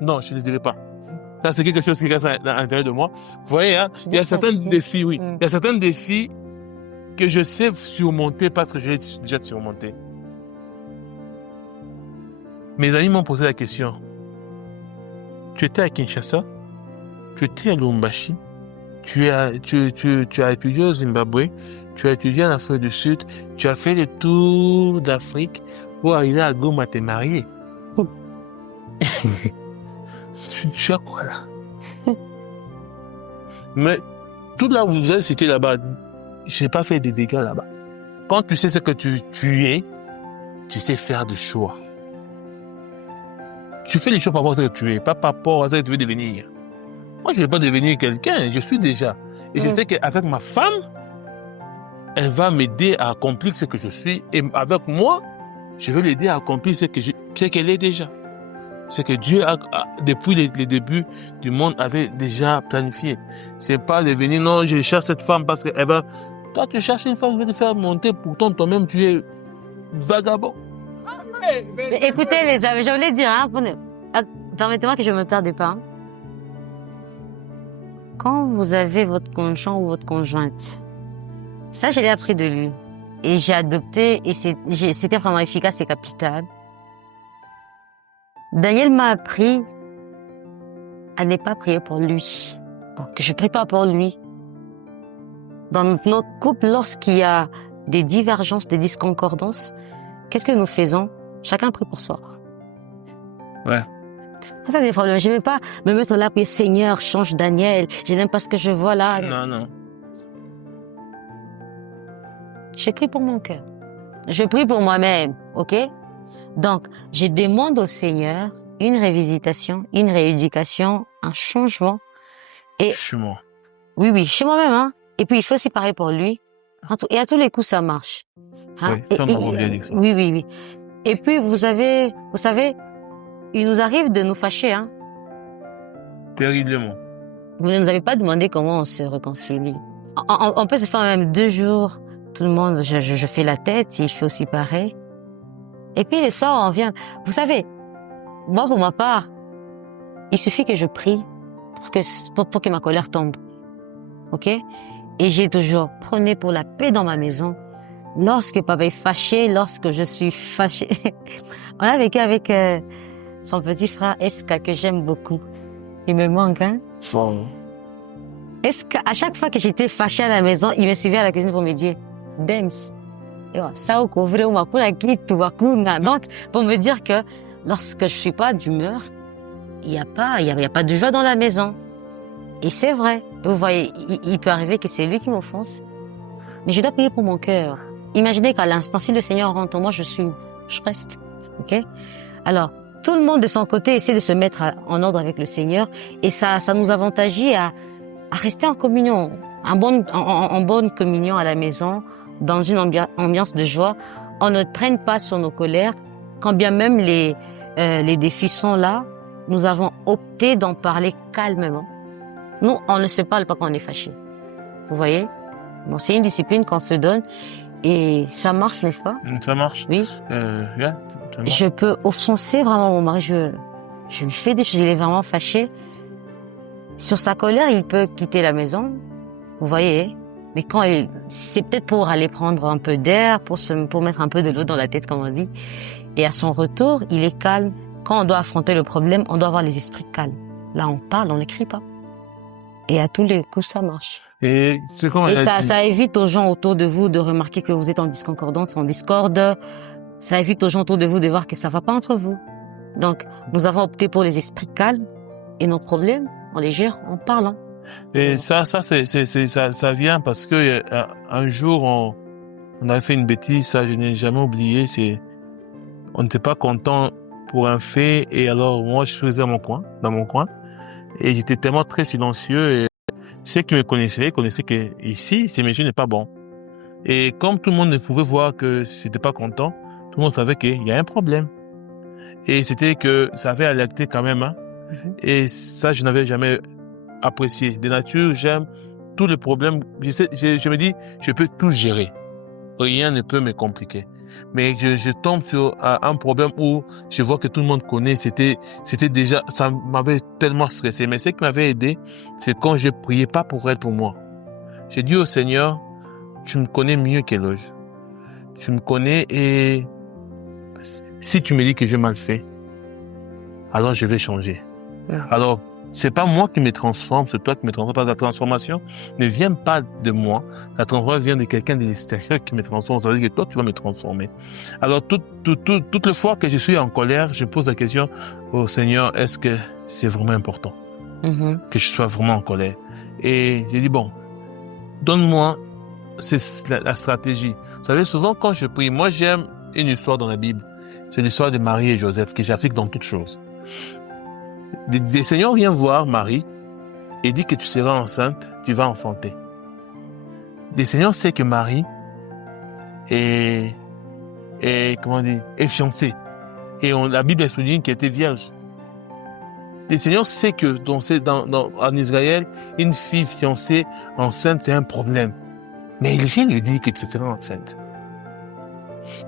non, je ne le dirai pas. Ça, c'est quelque chose qui reste à l'intérieur de moi. Vous voyez, hein, il y a certains défis, oui. Il y a certains défis que je sais surmonter parce que j'ai déjà surmonté. Mes amis m'ont posé la question. Tu étais à Kinshasa, tu étais à Lubumbashi, tu as étudié au Zimbabwe, tu as étudié en Afrique du Sud, tu as fait le tour d'Afrique pour arriver à Goma te marier. Tu as quoi là? Mais tout là où vous avez cité là-bas, je n'ai pas fait des dégâts là-bas. Quand tu sais ce que tu es, tu sais faire des choix. Tu fais les choix par rapport à ce que tu es, pas par rapport à ce que tu veux devenir. Moi, je ne vais pas devenir quelqu'un, je suis déjà. Et je sais qu'avec ma femme, elle va m'aider à accomplir ce que je suis. Et avec moi, je vais l'aider à accomplir ce qu'elle est déjà. Ce que Dieu depuis les débuts du monde, avait déjà planifié. C'est pas de venir, non, je cherche cette femme parce qu'elle va... Toi, tu cherches une femme qui va te faire monter, pourtant toi-même, tu es vagabond. Mais écoutez, les amis, je voulais dire, hein, permettez-moi que je me perde pas. Quand vous avez votre conjoint ou votre conjointe, ça, je l'ai appris de lui. Et j'ai adopté, et c'était vraiment efficace et capital. Daniel m'a appris à ne pas prier pour lui. Donc, je prie pas pour lui. Dans notre couple, lorsqu'il y a des divergences, des disconcordances, qu'est-ce que nous faisons? Chacun prie pour soi. Ouais. Ça, des problèmes. Je ne vais pas me mettre là pour Seigneur, change Daniel. Je n'aime pas ce que je vois là. Non. Je prie pour mon cœur. Je prie pour moi-même, ok? Donc, je demande au Seigneur une révisitation, une rééducation, un changement. Et Chez moi. oui, chez moi-même, hein. Et puis, il faut aussi pareil pour lui. Et à tous les coups, ça marche. Hein? Oui, ça, on a bien dit ça. Oui. Et puis, vous savez, il nous arrive de nous fâcher, hein. Terriblement. Vous ne nous avez pas demandé comment on se réconcilie. On peut se faire même 2 jours. Tout le monde, je fais la tête, il fait aussi pareil. Et puis, les soirs, on vient. Vous savez, moi, pour ma part, il suffit que je prie pour que ma colère tombe. OK? Et j'ai toujours prôné pour la paix dans ma maison. Lorsque papa est fâché, lorsque je suis fâchée. On a vécu avec son petit frère Eska, que j'aime beaucoup. Il me manque, hein? Eska, à chaque fois que j'étais fâchée à la maison, il me suivait à la cuisine pour me dire, Dems, donc, pour me dire que lorsque je suis pas d'humeur, il y a pas de joie dans la maison. Et c'est vrai. Vous voyez, il peut arriver que c'est lui qui m'offense. Mais je dois prier pour mon cœur. Imaginez qu'à l'instant, si le Seigneur rentre en moi, je reste. OK? Alors, tout le monde de son côté essaie de se mettre en ordre avec le Seigneur. Et ça nous avantageait à rester en communion, en bonne communion à la maison, dans une ambiance de joie. On ne traîne pas sur nos colères. Quand bien même les défis sont là, nous avons opté d'en parler calmement. Nous, on ne se parle pas quand on est fâché. Vous voyez? Bon, c'est une discipline qu'on se donne et ça marche, n'est-ce pas? Ça marche. Oui. Yeah, ça marche. Je peux offenser vraiment mon mari. Je lui fais des choses. Il est vraiment fâché. Sur sa colère, il peut quitter la maison. Vous voyez? Mais c'est peut-être pour aller prendre un peu d'air, pour mettre un peu de l'eau dans la tête, comme on dit. Et à son retour, il est calme. Quand on doit affronter le problème, on doit avoir les esprits calmes. Là, on parle, on n'écrit pas. Et à tous les coups, ça marche. Et c'est comme ça évite aux gens autour de vous de remarquer que vous êtes en discordance, en discorde. Ça évite aux gens autour de vous de voir que ça va pas entre vous. Donc, nous avons opté pour les esprits calmes et nos problèmes, on les gère en parlant. Et ça vient parce que un jour, on avait fait une bêtise, ça, je n'ai jamais oublié, on n'était pas content pour un fait, et alors, moi, je faisais dans mon coin, et j'étais tellement très silencieux, et ceux qui me connaissaient que ici, ce monsieur n'est pas bon. Et comme tout le monde ne pouvait voir que j'étais pas content, tout le monde savait qu'il y a un problème. Et c'était que ça avait alerté quand même, hein. Et ça, je n'avais jamais apprécié. De nature, j'aime tous les problèmes. Je me dis, je peux tout gérer. Rien ne peut me compliquer. Mais je tombe sur un problème où je vois que tout le monde connaît. C'était déjà, ça m'avait tellement stressé. Mais ce qui m'avait aidé, c'est quand je priais pas pour elle, pour moi. J'ai dit au Seigneur, tu me connais mieux qu'Éloge. Tu me connais et si tu me dis que j'ai mal fait, alors je vais changer. Alors, c'est pas moi qui me transforme, c'est toi qui me transforme. La transformation ne vient pas de moi. La transformation vient de quelqu'un de l'extérieur qui me transforme. Ça veut dire que toi, tu vas me transformer. Alors, toutes les fois que je suis en colère, je pose la question au Seigneur, est-ce que c'est vraiment important que je sois vraiment en colère? Et j'ai dit, bon, donne-moi la stratégie. Vous savez, souvent quand je prie, moi j'aime une histoire dans la Bible. C'est l'histoire de Marie et Joseph que j'applique dans toutes choses. Le Seigneur vient voir Marie et dit que tu seras enceinte, tu vas enfanter. Le Seigneur sait que Marie est fiancée. Et la Bible souligne qu'elle était vierge. Le Seigneur sait que en Israël, une fille fiancée enceinte, c'est un problème. Mais il vient lui dire que tu seras enceinte.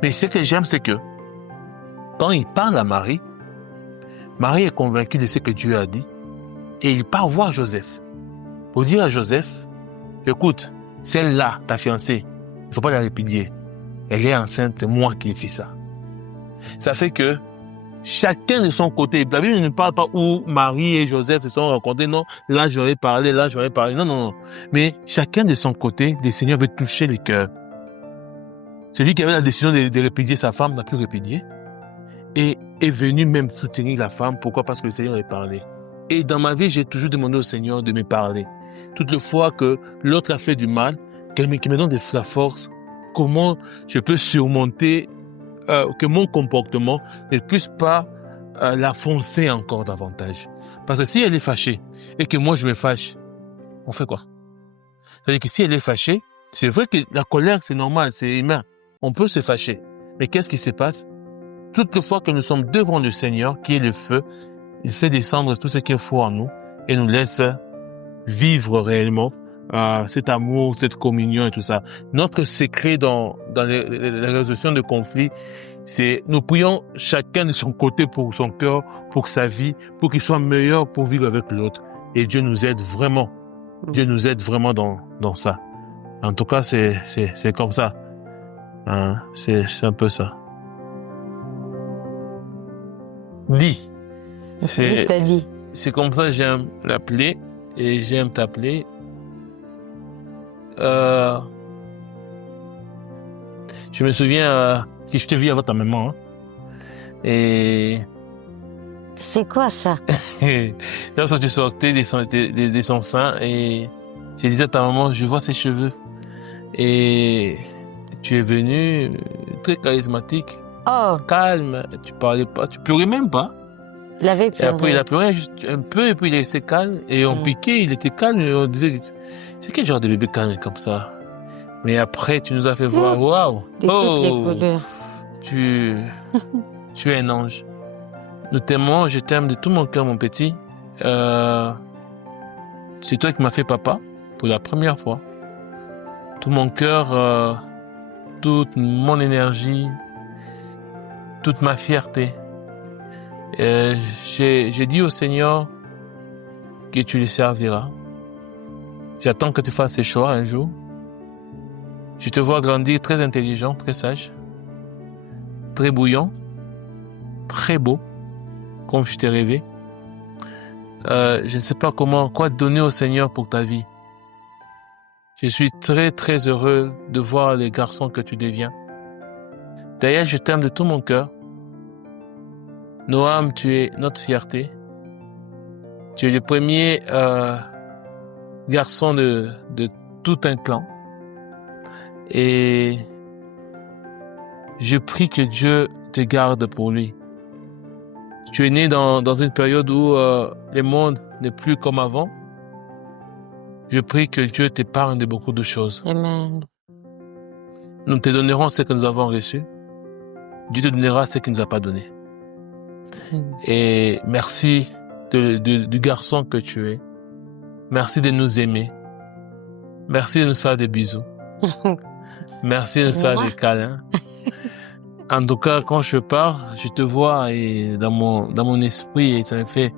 Mais ce que j'aime, c'est que quand il parle à Marie, Marie est convaincue de ce que Dieu a dit et il part voir Joseph pour dire à Joseph, écoute, celle-là, ta fiancée, il ne faut pas la répudier. Elle est enceinte, c'est moi qui ai fait ça. Ça fait que chacun de son côté, la Bible ne parle pas où Marie et Joseph se sont rencontrés, non, là j'aurais parlé, non, non, non. Mais chacun de son côté, le Seigneur veut toucher le cœur. Celui qui avait la décision de répudier sa femme n'a plus répudié et est venu même soutenir la femme. Pourquoi? Parce que le Seigneur lui parlait. Et dans ma vie, j'ai toujours demandé au Seigneur de me parler. Toutes les fois que l'autre a fait du mal, qu'il me donne de la force, comment je peux surmonter que mon comportement ne puisse pas la foncer encore davantage. Parce que si elle est fâchée et que moi je me fâche, on fait quoi? C'est-à-dire que si elle est fâchée, c'est vrai que la colère c'est normal, c'est humain. On peut se fâcher. Mais qu'est-ce qui se passe? Toutes les fois que nous sommes devant le Seigneur, qui est le feu, il fait descendre tout ce qu'il faut en nous et nous laisse vivre réellement cet amour, cette communion et tout ça. Notre secret dans la résolution de conflits, c'est nous prions chacun de son côté pour son cœur, pour sa vie, pour qu'il soit meilleur pour vivre avec l'autre. Et Dieu nous aide vraiment. Dieu nous aide vraiment dans ça. En tout cas, c'est comme ça. Hein, c'est un peu ça. Dis. C'est comme ça que j'aime l'appeler et j'aime t'appeler. Je me souviens que je t'ai vu avec ta maman. Hein, et c'est quoi ça? Lorsque tu sortais de son sein et je disais à ta maman, je vois ses cheveux. Et tu es venu très charismatique, calme, tu parlais pas, tu pleurais même pas. Il avait pleuré. Et après, il a pleuré juste un peu, et puis il est resté calme. Et on piquait, il était calme, et on disait, c'est quel genre de bébé calme comme ça? Mais après, tu nous as fait voir, waouh! De toutes les couleurs. Tu es un ange. Nous t'aimons, je t'aime de tout mon cœur, mon petit. C'est toi qui m'as fait papa, pour la première fois. Tout mon cœur, toute mon énergie, toute ma fierté. J'ai dit au Seigneur que tu le serviras. J'attends que tu fasses tes choix un jour. Je te vois grandir très intelligent, très sage, très bouillant, très beau, comme je t'ai rêvé. Je ne sais pas quoi donner au Seigneur pour ta vie. Je suis très très heureux de voir les garçons que tu deviens. D'ailleurs, je t'aime de tout mon cœur. Noam, tu es notre fierté. Tu es le premier garçon de tout un clan. Et je prie que Dieu te garde pour lui. Tu es né dans une période où le monde n'est plus comme avant. Je prie que Dieu t'épargne de beaucoup de choses. Amen. Nous te donnerons ce que nous avons reçu. Dieu te donnera ce qu'il ne nous a pas donné. Et merci du garçon que tu es. Merci de nous aimer. Merci de nous faire des bisous. Merci de nous faire des câlins. En tout cas, quand je pars, je te vois et dans mon esprit et ça me fait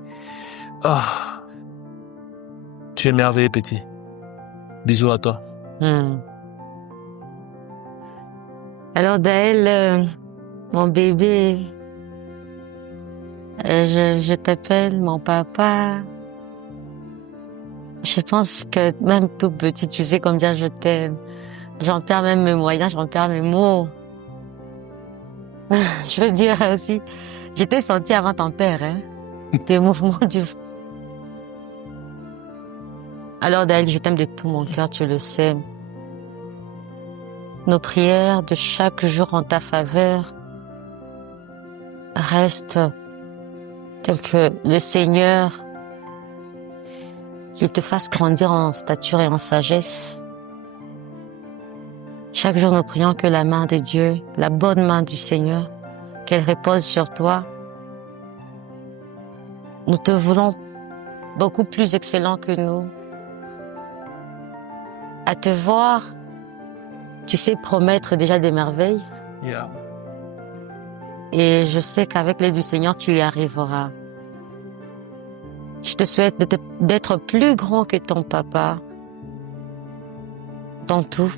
tu es merveilleux, petit. Bisous à toi. Alors Daël, mon bébé, je t'appelle mon papa. Je pense que même tout petit, tu sais combien je t'aime. J'en perds même mes moyens, j'en perds mes mots. Je veux dire aussi, je t'ai senti avant ton père, hein, tes mouvements du... Alors Daël, je t'aime de tout mon cœur, tu le sais. Nos prières de chaque jour en ta faveur restent telles que le Seigneur, qu'il te fasse grandir en stature et en sagesse. Chaque jour, nous prions que la main de Dieu, la bonne main du Seigneur, qu'elle repose sur toi. Nous te voulons beaucoup plus excellent que nous. À te voir, tu sais promettre déjà des merveilles. Yeah. Et je sais qu'avec l'aide du Seigneur, tu y arriveras. Je te souhaite d'être plus grand que ton papa dans tout.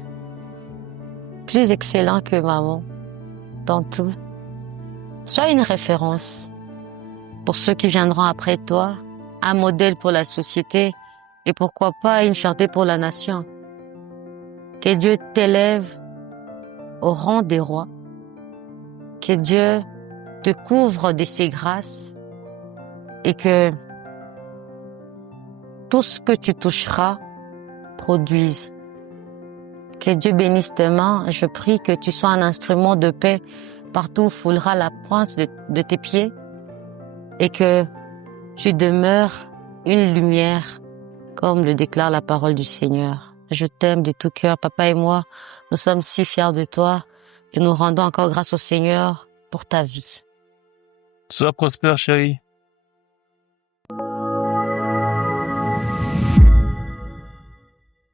Plus excellent que maman dans tout. Sois une référence pour ceux qui viendront après toi, un modèle pour la société et pourquoi pas une fierté pour la nation. Que Dieu t'élève au rang des rois. Que Dieu te couvre de ses grâces et que tout ce que tu toucheras produise. Que Dieu bénisse tes mains. Je prie que tu sois un instrument de paix partout où foulera la pointe de tes pieds et que tu demeures une lumière comme le déclare la parole du Seigneur. Je t'aime de tout cœur. Papa et moi, nous sommes si fiers de toi et nous rendons encore grâce au Seigneur pour ta vie. Sois prospère, chérie.